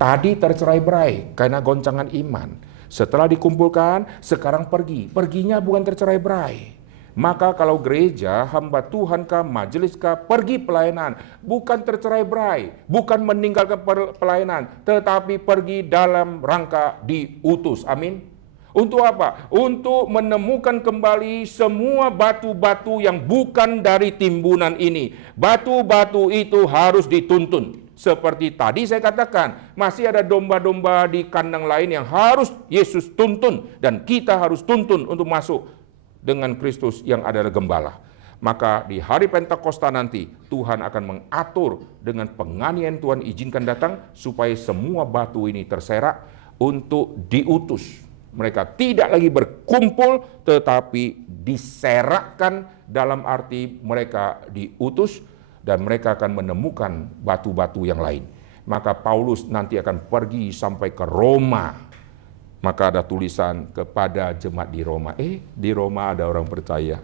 Tadi tercerai-berai karena goncangan iman. Setelah dikumpulkan, sekarang pergi. Perginya bukan tercerai-berai. Maka kalau gereja, hamba Tuhan kah, majelis kah, pergi pelayanan, bukan tercerai-berai, bukan meninggalkan pelayanan, tetapi pergi dalam rangka diutus. Amin. Untuk apa? Untuk menemukan kembali semua batu-batu yang bukan dari timbunan ini. Batu-batu itu harus dituntun. Seperti tadi saya katakan, masih ada domba-domba di kandang lain yang harus Yesus tuntun, dan kita harus tuntun untuk masuk dengan Kristus yang adalah gembala. Maka di hari Pentakosta nanti Tuhan akan mengatur dengan penganiayaan Tuhan izinkan datang supaya semua batu ini terserak untuk diutus. Mereka tidak lagi berkumpul tetapi diserakkan, dalam arti mereka diutus dan mereka akan menemukan batu-batu yang lain. Maka Paulus nanti akan pergi sampai ke Roma. Maka ada tulisan kepada jemaat di Roma. Di Roma ada orang percaya.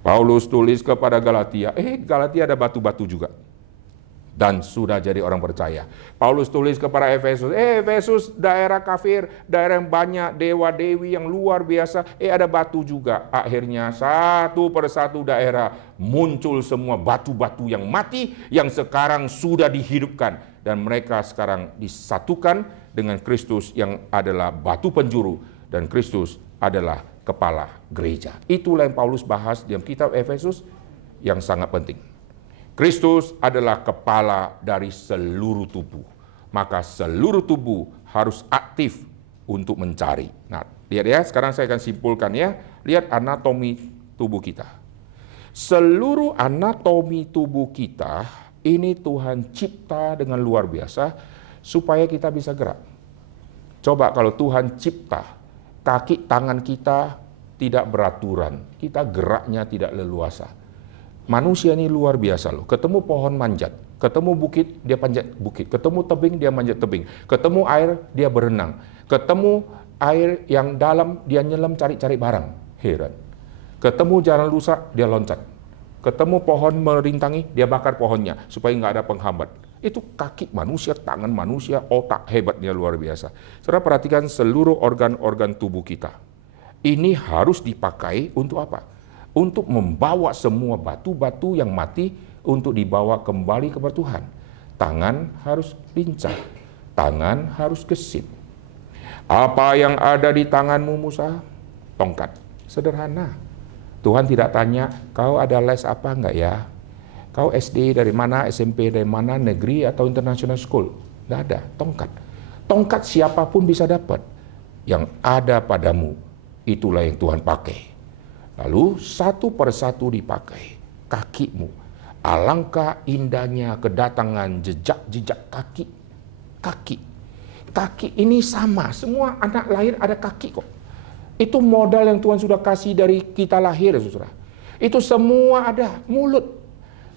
Paulus tulis kepada Galatia. Galatia ada batu-batu juga. Dan sudah jadi orang percaya. Paulus tulis kepada Efesus. Efesus daerah kafir, daerah yang banyak dewa-dewi yang luar biasa. Ada batu juga. Akhirnya satu persatu daerah muncul semua batu-batu yang mati, yang sekarang sudah dihidupkan. Dan mereka sekarang disatukan dengan Kristus yang adalah batu penjuru. Dan Kristus adalah kepala gereja. Itulah yang Paulus bahas dalam kitab Efesus yang sangat penting. Kristus adalah kepala dari seluruh tubuh. Maka seluruh tubuh harus aktif untuk mencari. Nah, lihat ya, sekarang saya akan simpulkan ya. Lihat anatomi tubuh kita. Seluruh anatomi tubuh kita ini Tuhan cipta dengan luar biasa supaya kita bisa gerak. Coba kalau Tuhan cipta kaki tangan kita tidak beraturan, kita geraknya tidak leluasa. Manusia ini luar biasa loh. Ketemu pohon manjat, ketemu bukit dia panjat bukit, ketemu tebing dia manjat tebing, ketemu air dia berenang, ketemu air yang dalam dia nyelam cari-cari barang. Heran. Ketemu jalan rusak dia loncat, ketemu pohon merintangi dia bakar pohonnya supaya nggak ada penghambat. Itu kaki manusia, tangan manusia, otak hebatnya luar biasa. Saudara perhatikan seluruh organ-organ tubuh kita. Ini harus dipakai untuk apa? Untuk membawa semua batu-batu yang mati untuk dibawa kembali kepada Tuhan. Tangan harus lincah, tangan harus gesit. Apa yang ada di tanganmu Musa? Tongkat. Sederhana. Tuhan tidak tanya, kau ada les apa enggak ya? Kau SD dari mana, SMP dari mana, negeri atau international school? Enggak ada, tongkat. Tongkat siapapun bisa dapat. Yang ada padamu, itulah yang Tuhan pakai. Lalu satu persatu dipakai. Kakimu. Alangkah indahnya kedatangan jejak-jejak kaki. Kaki. Kaki ini sama, semua anak lahir ada kaki kok. Itu modal yang Tuhan sudah kasih dari kita lahir, saudara. Itu semua ada. Mulut.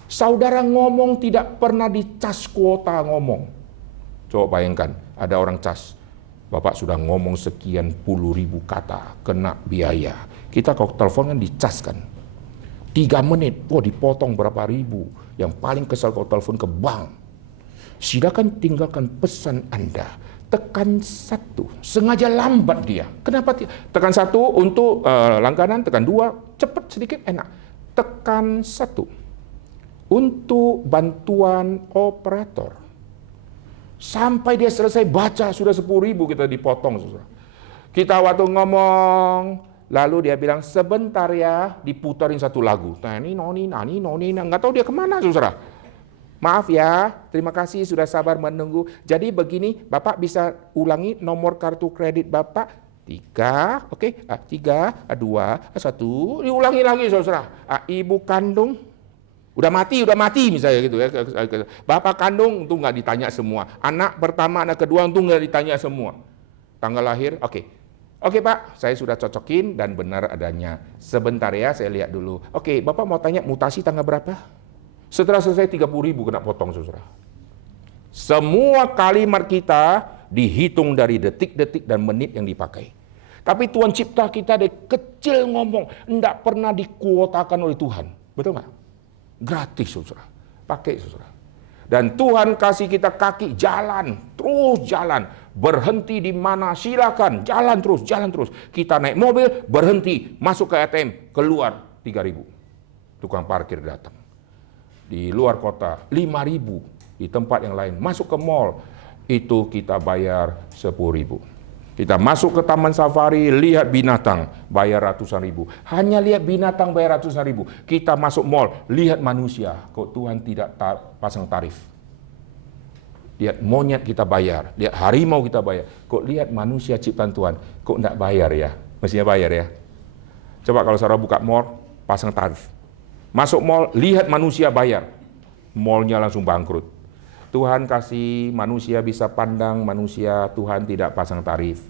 Saudara ngomong tidak pernah dicas kuota ngomong. Coba bayangkan, ada orang cas. Bapak sudah ngomong sekian puluh ribu kata, kena biaya. Kita kalau telepon kan dicas kan. 3 menit, wah dipotong berapa ribu. Yang paling kesal kalau telepon ke bank. Silakan tinggalkan pesan Anda. Tekan 1, sengaja lambat dia. Kenapa? Tekan 1 untuk langganan, tekan 2, cepat sedikit enak. Tekan 1 untuk bantuan operator. Sampai dia selesai baca sudah 10.000 kita dipotong. Saudara. Kita waktu ngomong, lalu dia bilang sebentar ya, diputarin satu lagu. Nani noni nggak tahu dia kemana saudara. Maaf ya, terima kasih sudah sabar menunggu. Jadi begini, Bapak bisa ulangi nomor kartu kredit Bapak. 3, oke, 3, 2, 1, diulangi lagi saudara. Ibu kandung, udah mati misalnya gitu ya. Bapak kandung, itu nggak ditanya semua. Anak pertama, anak kedua, itu nggak ditanya semua. Tanggal lahir, oke. Oke Pak, saya sudah cocokin dan benar adanya. Sebentar ya, saya lihat dulu. Oke, Bapak mau tanya mutasi tanggal berapa? Setelah selesai 30.000 kena potong saudara. Semua kalimat kita dihitung dari detik-detik dan menit yang dipakai. Tapi Tuhan cipta kita dari kecil ngomong, enggak pernah dikuotakan oleh Tuhan. Betul nggak? Gratis saudara. Pakai saudara. Dan Tuhan kasih kita kaki jalan, terus jalan. Berhenti di mana silakan, jalan terus. Kita naik mobil, berhenti, masuk ke ATM, keluar 3.000. Tukang parkir datang. Di luar kota 5.000, di tempat yang lain masuk ke mall itu kita bayar 10.000. Kita masuk ke taman safari lihat binatang bayar ratusan ribu. Hanya lihat binatang bayar ratusan ribu. Kita masuk mall lihat manusia, kok Tuhan tidak pasang tarif. Lihat monyet kita bayar, lihat harimau kita bayar. Kok lihat manusia ciptaan Tuhan, kok enggak bayar ya? Mestinya bayar ya. Coba kalau saudara buka mall pasang tarif. Masuk mall, lihat manusia bayar. Mallnya langsung bangkrut. Tuhan kasih manusia bisa pandang, manusia Tuhan tidak pasang tarif.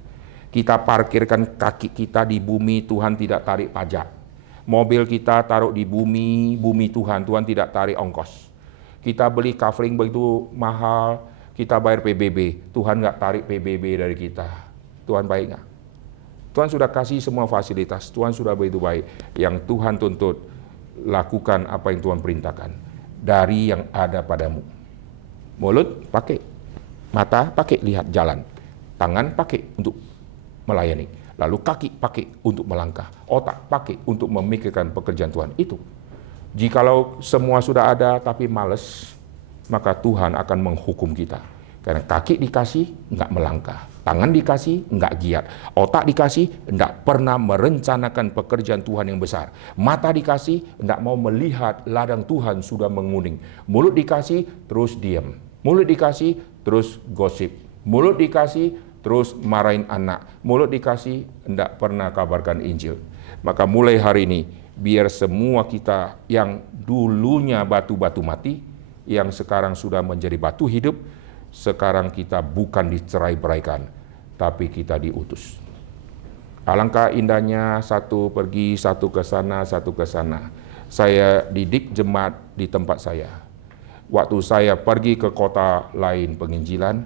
Kita parkirkan kaki kita di bumi, Tuhan tidak tarik pajak. Mobil kita taruh di bumi, bumi Tuhan tidak tarik ongkos. Kita beli kafling begitu mahal, kita bayar PBB, Tuhan nggak tarik PBB dari kita. Tuhan baik nggak? Tuhan sudah kasih semua fasilitas, Tuhan sudah begitu baik. Yang Tuhan tuntut, lakukan apa yang Tuhan perintahkan dari yang ada padamu. Mulut pakai, mata pakai lihat jalan, tangan pakai untuk melayani, lalu kaki pakai untuk melangkah, otak pakai untuk memikirkan pekerjaan Tuhan. Itu. Jikalau semua sudah ada tapi males, maka Tuhan akan menghukum kita. Karena kaki dikasih, enggak melangkah. Tangan dikasih, enggak giat. Otak dikasih, enggak pernah merencanakan pekerjaan Tuhan yang besar. Mata dikasih, enggak mau melihat ladang Tuhan sudah menguning. Mulut dikasih, terus diam. Mulut dikasih, terus gosip. Mulut dikasih, terus marahin anak. Mulut dikasih, enggak pernah kabarkan Injil. Maka mulai hari ini, biar semua kita yang dulunya batu-batu mati, yang sekarang sudah menjadi batu hidup, sekarang kita bukan dicerai-beraikan, tapi kita diutus. Alangkah indahnya satu pergi, satu ke sana, satu ke sana. Saya didik jemaat di tempat saya. Waktu saya pergi ke kota lain penginjilan,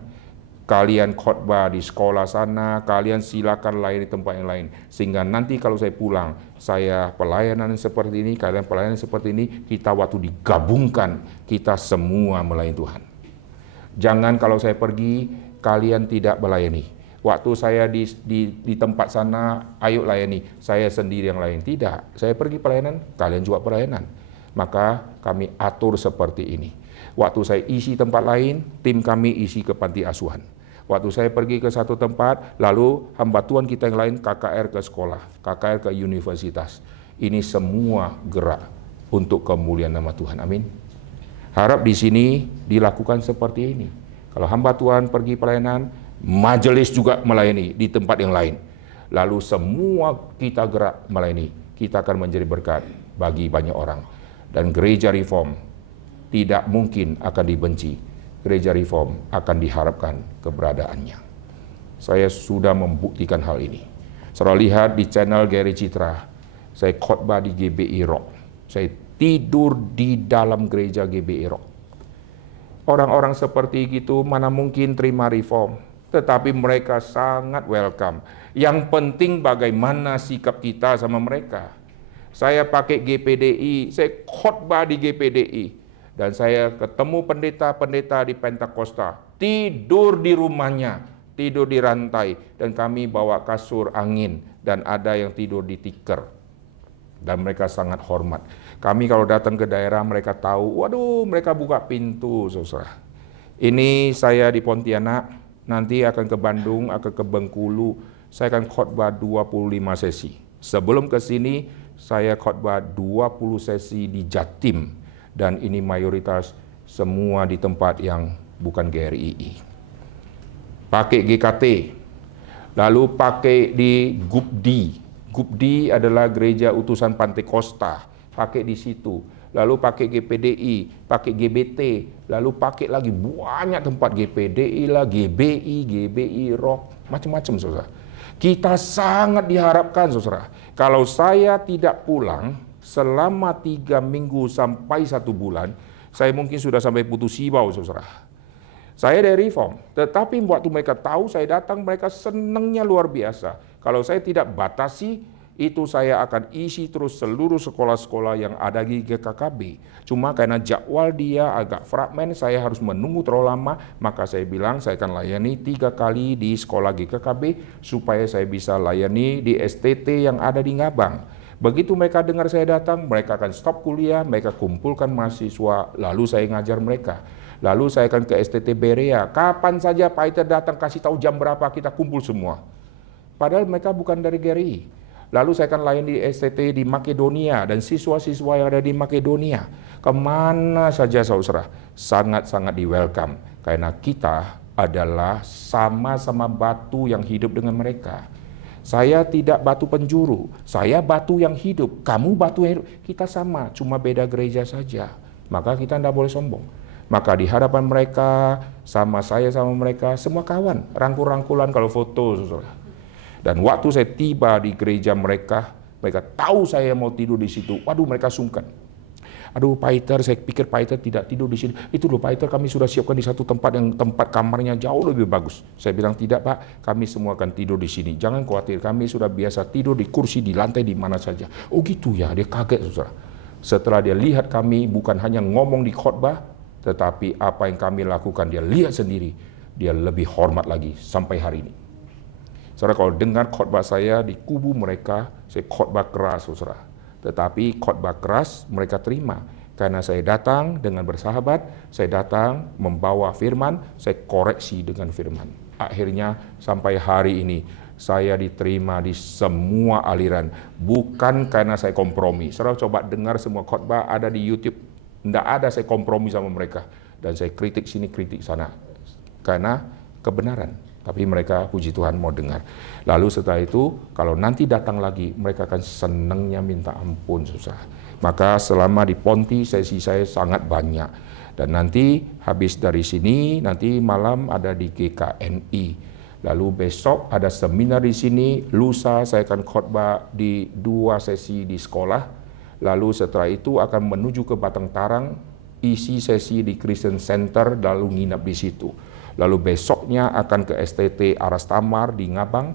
kalian khotbah di sekolah sana, kalian silakan layani di tempat yang lain. Sehingga nanti kalau saya pulang, saya pelayanan seperti ini, kalian pelayanan seperti ini, kita waktu digabungkan, kita semua melayani Tuhan. Jangan kalau saya pergi, kalian tidak melayani. Waktu saya di tempat sana, ayo layani, saya sendiri yang lain. Tidak, saya pergi pelayanan, kalian juga pelayanan. Maka kami atur seperti ini. Waktu saya isi tempat lain, tim kami isi ke panti asuhan. Waktu saya pergi ke satu tempat, lalu hamba Tuhan kita yang lain KKR ke sekolah, KKR ke universitas. Ini semua gerak untuk kemuliaan nama Tuhan. Amin. Harap di sini dilakukan seperti ini. Kalau hamba Tuhan pergi pelayanan, majelis juga melayani di tempat yang lain. Lalu semua kita gerak melayani. Kita akan menjadi berkat bagi banyak orang. Dan gereja reform tidak mungkin akan dibenci. Gereja reform akan diharapkan keberadaannya. Saya sudah membuktikan hal ini. Saudara lihat di channel Gary Citra, saya khotbah di GBI Rock. Saya tidur di dalam gereja GBI Rock. Orang-orang seperti itu mana mungkin terima reform, tetapi mereka sangat welcome. Yang penting bagaimana sikap kita sama mereka. Saya pakai GPDI, saya khotbah di GPDI. Dan saya ketemu pendeta-pendeta di Pentakosta, tidur di rumahnya, tidur di rantai, dan kami bawa kasur angin, dan ada yang tidur di tikar. Dan mereka sangat hormat. Kami kalau datang ke daerah, mereka tahu, waduh, mereka buka pintu, saudara. Ini saya di Pontianak, nanti akan ke Bandung, akan ke Bengkulu, saya akan khotbah 25 sesi. Sebelum ke sini, saya khotbah 20 sesi di Jatim. Dan ini mayoritas semua di tempat yang bukan GRII. Pakai GKT, lalu pakai di GUPDI. GUPDI adalah Gereja Utusan Pantekosta, pakai di situ. Lalu pakai GPDI, pakai GBT, lalu pakai lagi banyak tempat GPDI lah, GBI Rock, macam-macam saudara. Kita sangat diharapkan saudara. Kalau saya tidak pulang selama 3 minggu sampai 1 bulan, saya mungkin sudah sampai putus sibau, saudara. Saya dari reform, tetapi waktu mereka tahu saya datang, mereka senangnya luar biasa. Kalau saya tidak batasi, itu saya akan isi terus seluruh sekolah-sekolah yang ada di GKKB. Cuma karena jadwal dia agak fragmen, saya harus menunggu terlalu lama, maka saya bilang saya akan layani 3 kali di sekolah GKKB, supaya saya bisa layani di STT yang ada di Ngabang. Begitu mereka dengar saya datang, mereka akan stop kuliah, mereka kumpulkan mahasiswa, lalu saya ngajar mereka. Lalu saya akan ke STT Berea, kapan saja Pak Iter datang, kasih tahu jam berapa, kita kumpul semua. Padahal mereka bukan dari GRI. Lalu saya akan layani di STT di Makedonia, dan siswa-siswa yang ada di Makedonia. Kemana saja saudara, sangat-sangat di welcome. Karena kita adalah sama-sama batu yang hidup dengan mereka. Saya tidak batu penjuru, saya batu yang hidup, kamu batu yang hidup. Kita sama, cuma beda gereja saja. Maka kita tidak boleh sombong. Maka di hadapan mereka, sama saya sama mereka, semua kawan, rangkul-rangkulan kalau foto. Saudara. Dan waktu saya tiba di gereja mereka, mereka tahu saya mau tidur di situ. Waduh, mereka sungkan. Aduh Pak Iter, saya pikir Pak Iter tidak tidur di sini. Itu loh Pak Iter, kami sudah siapkan di satu tempat yang tempat kamarnya jauh lebih bagus. Saya bilang tidak Pak, kami semua akan tidur di sini. Jangan khawatir, kami sudah biasa tidur di kursi, di lantai, di mana saja. Oh gitu ya, dia kaget saudara. Setelah dia lihat kami bukan hanya ngomong di khotbah, tetapi apa yang kami lakukan dia lihat sendiri. Dia lebih hormat lagi sampai hari ini. Saudara, kalau dengar khotbah saya di kubu mereka, saya khotbah keras saudara. Tetapi khotbah keras mereka terima. Karena saya datang dengan bersahabat, saya datang membawa firman, saya koreksi dengan firman. Akhirnya sampai hari ini, saya diterima di semua aliran. Bukan karena saya kompromi. Saudara coba dengar semua khotbah ada di YouTube. Tidak ada saya kompromi sama mereka. Dan saya kritik sini, kritik sana. Karena kebenaran. Tapi mereka puji Tuhan mau dengar. Lalu setelah itu kalau nanti datang lagi mereka akan senangnya minta ampun susah. Maka selama di Ponti sesi saya sangat banyak. Dan nanti habis dari sini nanti malam ada di GKNI. Lalu besok ada seminar di sini. Lusa saya akan khotbah di 2 sesi di sekolah. Lalu setelah itu akan menuju ke Batang Tarang, isi sesi di Christian Center lalu nginap di situ. Lalu besoknya akan ke STT Aras Tamar di Ngabang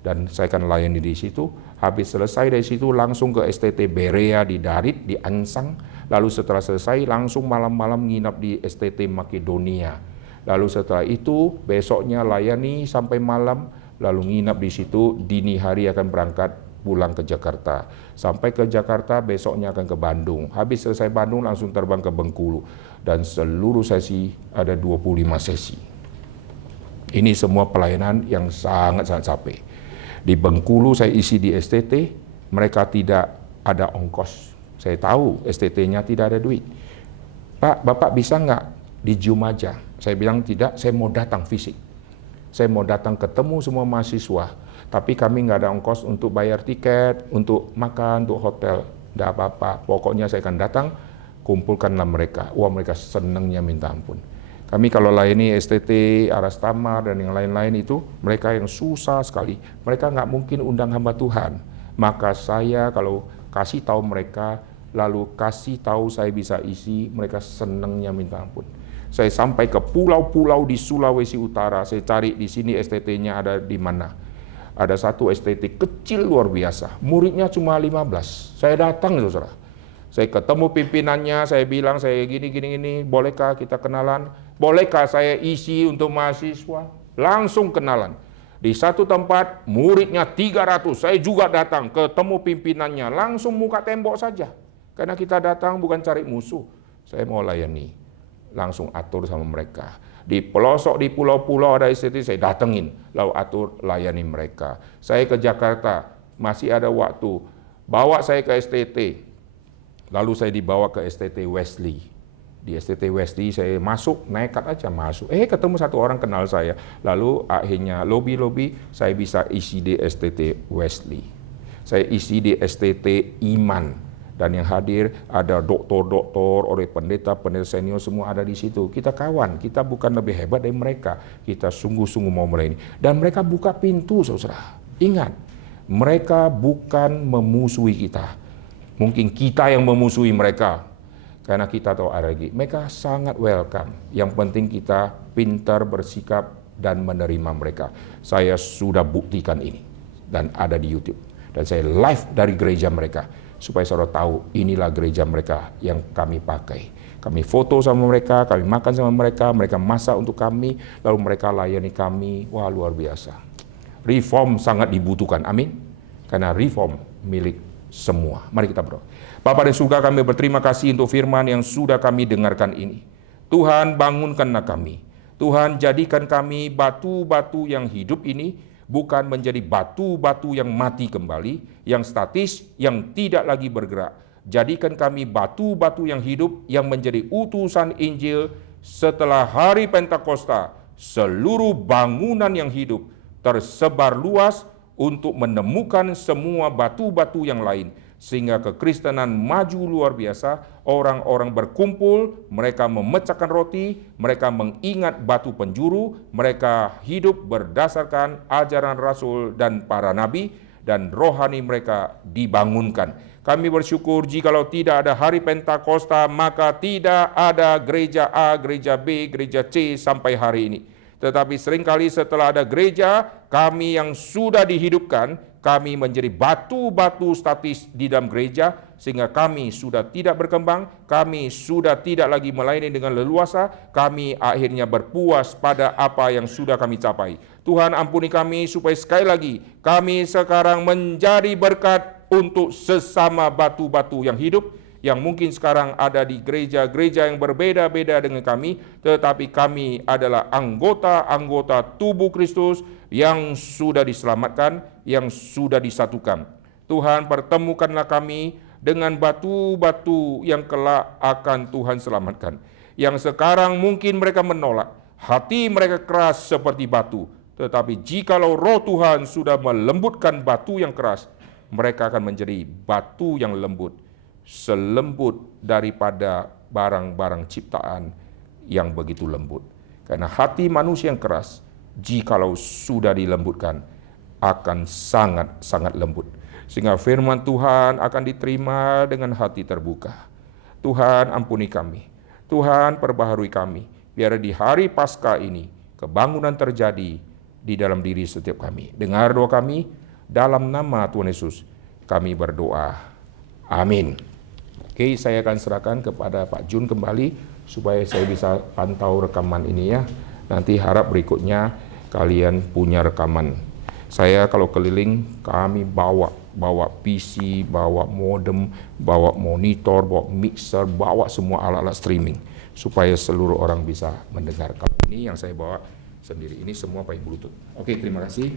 dan saya akan layani di situ. Habis selesai dari situ langsung ke STT Berea di Darit di Ansang. Lalu setelah selesai langsung malam-malam nginap di STT Makedonia. Lalu setelah itu besoknya layani sampai malam lalu nginap di situ. Dini hari akan berangkat pulang ke Jakarta. Sampai ke Jakarta besoknya akan ke Bandung. Habis selesai Bandung langsung terbang ke Bengkulu. Dan seluruh sesi ada 25 sesi. Ini semua pelayanan yang sangat-sangat capek. Di Bengkulu saya isi di STT, mereka tidak ada ongkos. Saya tahu STT-nya tidak ada duit. Pak, Bapak bisa nggak di Zoom aja? Saya bilang tidak, saya mau datang fisik. Saya mau datang ketemu semua mahasiswa. Tapi kami nggak ada ongkos untuk bayar tiket, untuk makan, untuk hotel. Nggak apa-apa, pokoknya saya akan datang, kumpulkanlah mereka. Wah, mereka senangnya minta ampun. Kami kalau layani STT, Aras Tamar, dan yang lain-lain itu, mereka yang susah sekali. Mereka nggak mungkin undang hamba Tuhan. Maka saya kalau kasih tahu mereka, lalu kasih tahu saya bisa isi, mereka senangnya minta ampun. Saya sampai ke pulau-pulau di Sulawesi Utara, saya cari di sini STT-nya ada di mana. Ada satu STT kecil luar biasa, muridnya cuma 15. Saya datang itu, saudara. Saya ketemu pimpinannya, saya bilang saya gini, bolehkah kita kenalan? Bolehkah saya isi untuk mahasiswa? Langsung kenalan. Di satu tempat muridnya 300, saya juga datang ketemu pimpinannya, langsung muka tembok saja. Karena kita datang bukan cari musuh, saya mau layani. Langsung atur sama mereka. Di pelosok, di pulau-pulau ada STT, saya datengin, lalu atur layani mereka. Saya ke Jakarta, masih ada waktu, bawa saya ke STT. Lalu saya dibawa ke STT Wesley. Di STT Wesley saya masuk, nekat aja masuk. Ketemu satu orang kenal saya. Lalu akhirnya lobby saya bisa isi di STT Wesley. Saya isi di STT Iman. Dan yang hadir ada doktor-doktor, oleh pendeta-pendeta senior semua ada di situ. Kita kawan, kita bukan lebih hebat dari mereka. Kita sungguh-sungguh mau melayani. Dan mereka buka pintu, saudara. Ingat, mereka bukan memusuhi kita. Mungkin kita yang memusuhi mereka. Karena kita tahu alergi. Mereka sangat welcome. Yang penting kita pintar bersikap dan menerima mereka. Saya sudah buktikan ini. Dan ada di YouTube. Dan saya live dari gereja mereka. Supaya saudara tahu inilah gereja mereka yang kami pakai. Kami foto sama mereka, kami makan sama mereka, mereka masak untuk kami, lalu mereka layani kami. Wah, luar biasa. Reform sangat dibutuhkan, amin. Karena reform milik semua. Mari kita berdoa. Bapa di surga, kami berterima kasih untuk firman yang sudah kami dengarkan ini. Tuhan, bangunkanlah kami. Tuhan, jadikan kami batu-batu yang hidup ini bukan menjadi batu-batu yang mati kembali, yang statis, yang tidak lagi bergerak. Jadikan kami batu-batu yang hidup, yang menjadi utusan Injil setelah hari Pentakosta. Seluruh bangunan yang hidup tersebar luas untuk menemukan semua batu-batu yang lain. Sehingga kekristenan maju luar biasa, orang-orang berkumpul, mereka memecahkan roti, mereka mengingat batu penjuru, mereka hidup berdasarkan ajaran Rasul dan para nabi, dan rohani mereka dibangunkan. Kami bersyukur jikalau tidak ada hari Pentakosta, maka tidak ada gereja A, gereja B, gereja C sampai hari ini. Tetapi seringkali setelah ada gereja, kami yang sudah dihidupkan, kami menjadi batu-batu statis di dalam gereja, sehingga kami sudah tidak berkembang, kami sudah tidak lagi melayani dengan leluasa, kami akhirnya berpuas pada apa yang sudah kami capai. Tuhan, ampuni kami supaya sekali lagi kami sekarang menjadi berkat untuk sesama batu-batu yang hidup, yang mungkin sekarang ada di gereja-gereja yang berbeda-beda dengan kami, tetapi kami adalah anggota-anggota tubuh Kristus yang sudah diselamatkan, yang sudah disatukan. Tuhan, pertemukanlah kami dengan batu-batu yang kelak akan Tuhan selamatkan. Yang sekarang mungkin mereka menolak, hati mereka keras seperti batu, Tetapi jikalau roh Tuhan sudah melembutkan batu yang keras, mereka akan menjadi batu yang lembut, selembut daripada barang-barang ciptaan yang begitu lembut. Karena hati manusia yang keras, jikalau sudah dilembutkan, akan sangat-sangat lembut. Sehingga firman Tuhan akan diterima dengan hati terbuka. Tuhan ampuni kami, Tuhan perbaharui kami, biar di hari Paskah ini kebangunan terjadi di dalam diri setiap kami. Dengar doa kami, dalam nama Tuhan Yesus kami berdoa. Amin. Oke, saya akan serahkan kepada Pak Jun kembali supaya saya bisa pantau rekaman ini ya. Nanti harap berikutnya kalian punya rekaman. Saya kalau keliling, kami bawa PC, bawa modem, bawa monitor, bawa mixer, bawa semua alat-alat streaming supaya seluruh orang bisa mendengar. Kalau ini yang saya bawa sendiri, ini semua pakai Bluetooth. Oke, terima kasih.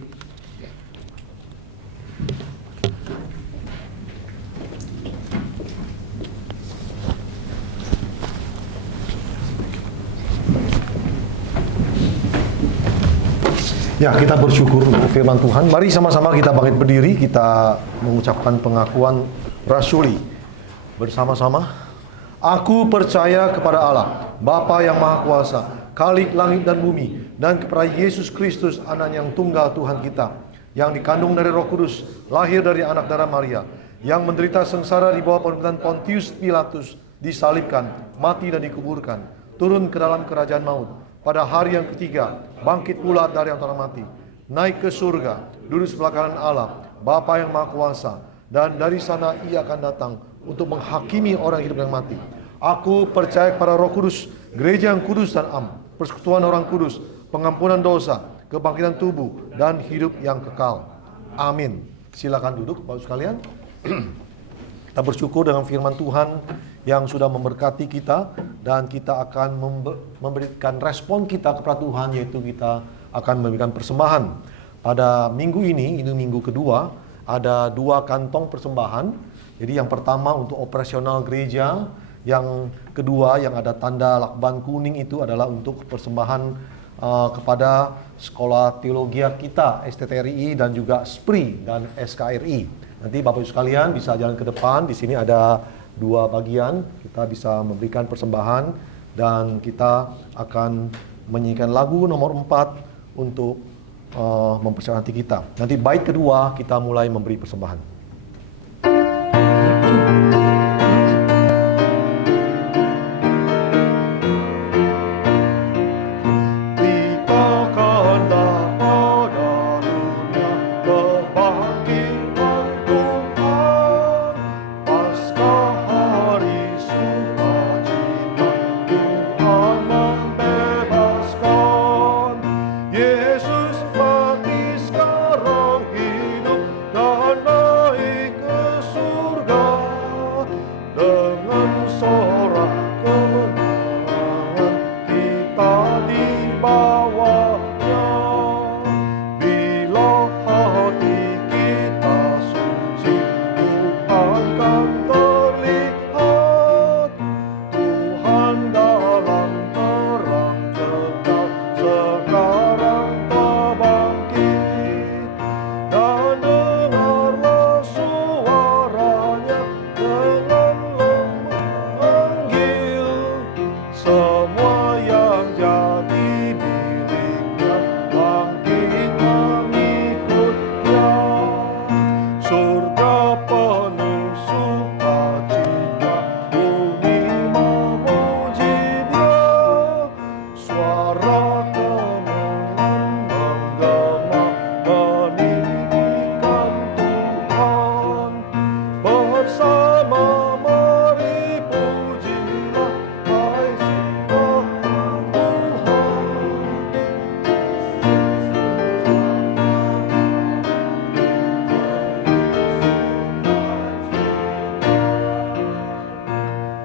Ya, kita bersyukur untuk firman Tuhan. Mari sama-sama kita bangkit berdiri, kita mengucapkan pengakuan rasuli bersama-sama. Aku percaya kepada Allah, Bapa yang Maha Kuasa, Khalik langit dan bumi, dan kepada Yesus Kristus, Anak yang tunggal Tuhan kita, yang dikandung dari Roh Kudus, lahir dari anak darah Maria, yang menderita sengsara di bawah pemerintahan Pontius Pilatus, disalibkan, mati dan dikuburkan, turun ke dalam kerajaan maut. Pada hari yang ketiga, bangkit pula dari antara mati, naik ke surga, duduk sebelah kanan Allah, Bapa yang Maha Kuasa, dan dari sana Ia akan datang untuk menghakimi orang hidup dan mati. Aku percaya kepada Roh Kudus, gereja yang kudus dan am, persekutuan orang kudus, pengampunan dosa, kebangkitan tubuh, dan hidup yang kekal. Amin. Silakan duduk, Bapak sekalian. Kita bersyukur dengan firman Tuhan yang sudah memberkati kita, dan kita akan memberikan respon kita kepada Tuhan, yaitu kita akan memberikan persembahan. Pada minggu ini minggu kedua, ada 2 kantong persembahan. Jadi yang pertama untuk operasional gereja, yang kedua yang ada tanda lakban kuning itu adalah untuk persembahan kepada sekolah teologi kita, STTRI, dan juga SPRI dan SKRI. Nanti Bapak Ibu sekalian bisa jalan ke depan, di sini ada 2 bagian, kita bisa memberikan persembahan, dan kita akan menyanyikan lagu nomor 4 untuk mempersiapkan hati kita. Nanti bait kedua kita mulai memberi persembahan.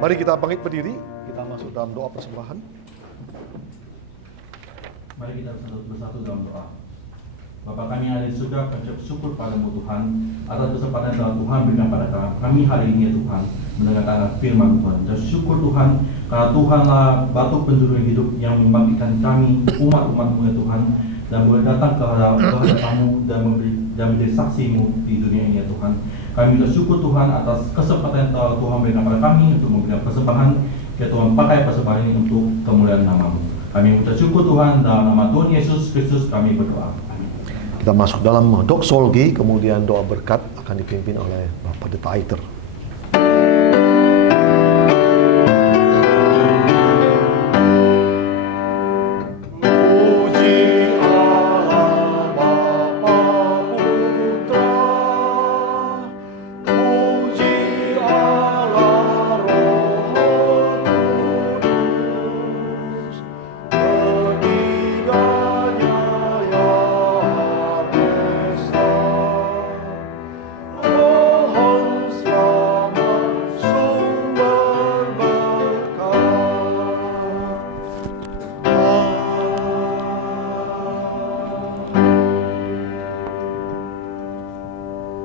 Mari kita bangkit berdiri, kita masuk dalam doa persembahan. Mari kita bersatu dalam doa. Bapa kami yang ada di surga, kami ucap syukur padamu Tuhan atas kesempatan yang Tuhan berikan pada kami hari ini ya Tuhan, mendengarkan firman Tuhan. Dan syukur Tuhan karena Tuhanlah batu penjuru hidup yang membangkitkan kami umat-umat-Mu ya Tuhan dan boleh datang ke hadapan-Mu dan menjadi saksi-Mu di dunia ini ya Tuhan. Kami minta syukur Tuhan atas kesempatan yang telah Tuhan berikan kepada kami untuk memberikan persembahan ya Tuhan, pakai persembahan ini untuk kemuliaan nama-Mu. Kami minta syukur Tuhan, dalam nama Tuhan Yesus Kristus kami berdoa. Amin. Kita masuk dalam doxologi, kemudian doa berkat akan dipimpin oleh Bapak The Tither.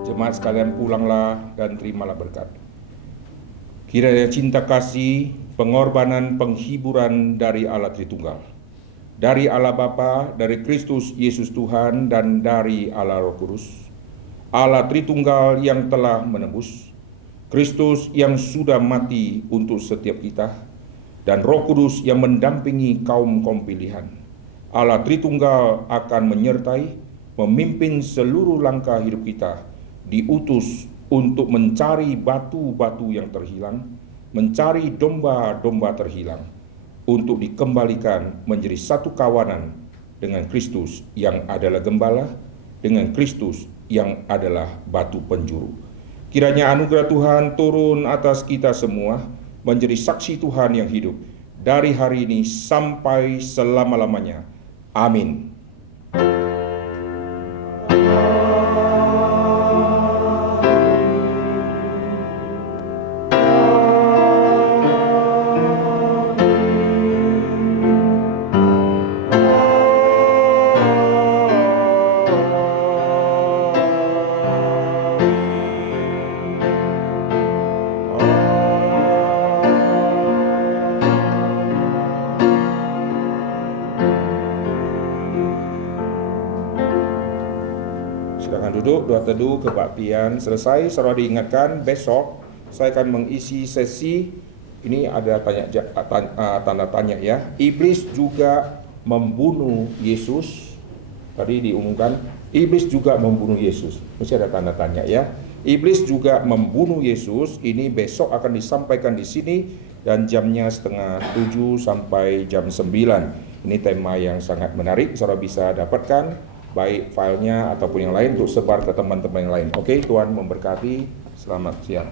Jemaat sekalian, pulanglah dan terimalah berkat. Kiranya cinta kasih, pengorbanan, penghiburan dari Allah Tritunggal, dari Allah Bapa, dari Kristus Yesus Tuhan, dan dari Allah Roh Kudus, Allah Tritunggal yang telah menebus, Kristus yang sudah mati untuk setiap kita, dan Roh Kudus yang mendampingi kaum-kaum pilihan. Allah Tritunggal akan menyertai, memimpin seluruh langkah hidup kita, diutus untuk mencari batu-batu yang terhilang, mencari domba-domba terhilang, untuk dikembalikan menjadi satu kawanan dengan Kristus yang adalah gembala, dengan Kristus yang adalah batu penjuru. Kiranya anugerah Tuhan turun atas kita semua, menjadi saksi Tuhan yang hidup, dari hari ini sampai selama-lamanya. Amin. Silakan duduk, doa teduh kebaktian selesai. Saudara diingatkan, besok saya akan mengisi sesi ini, ada tanda tanya ya. Iblis juga membunuh Yesus. Tadi diumumkan, iblis juga membunuh Yesus. Mesti ada tanda tanya ya. Iblis juga membunuh Yesus. Ini besok akan disampaikan di sini dan jamnya 6:30 sampai jam 9. Ini tema yang sangat menarik. Saudara bisa dapatkan baik filenya ataupun yang lain untuk sebar ke teman-teman yang lain. Oke, Tuhan memberkati. Selamat siang.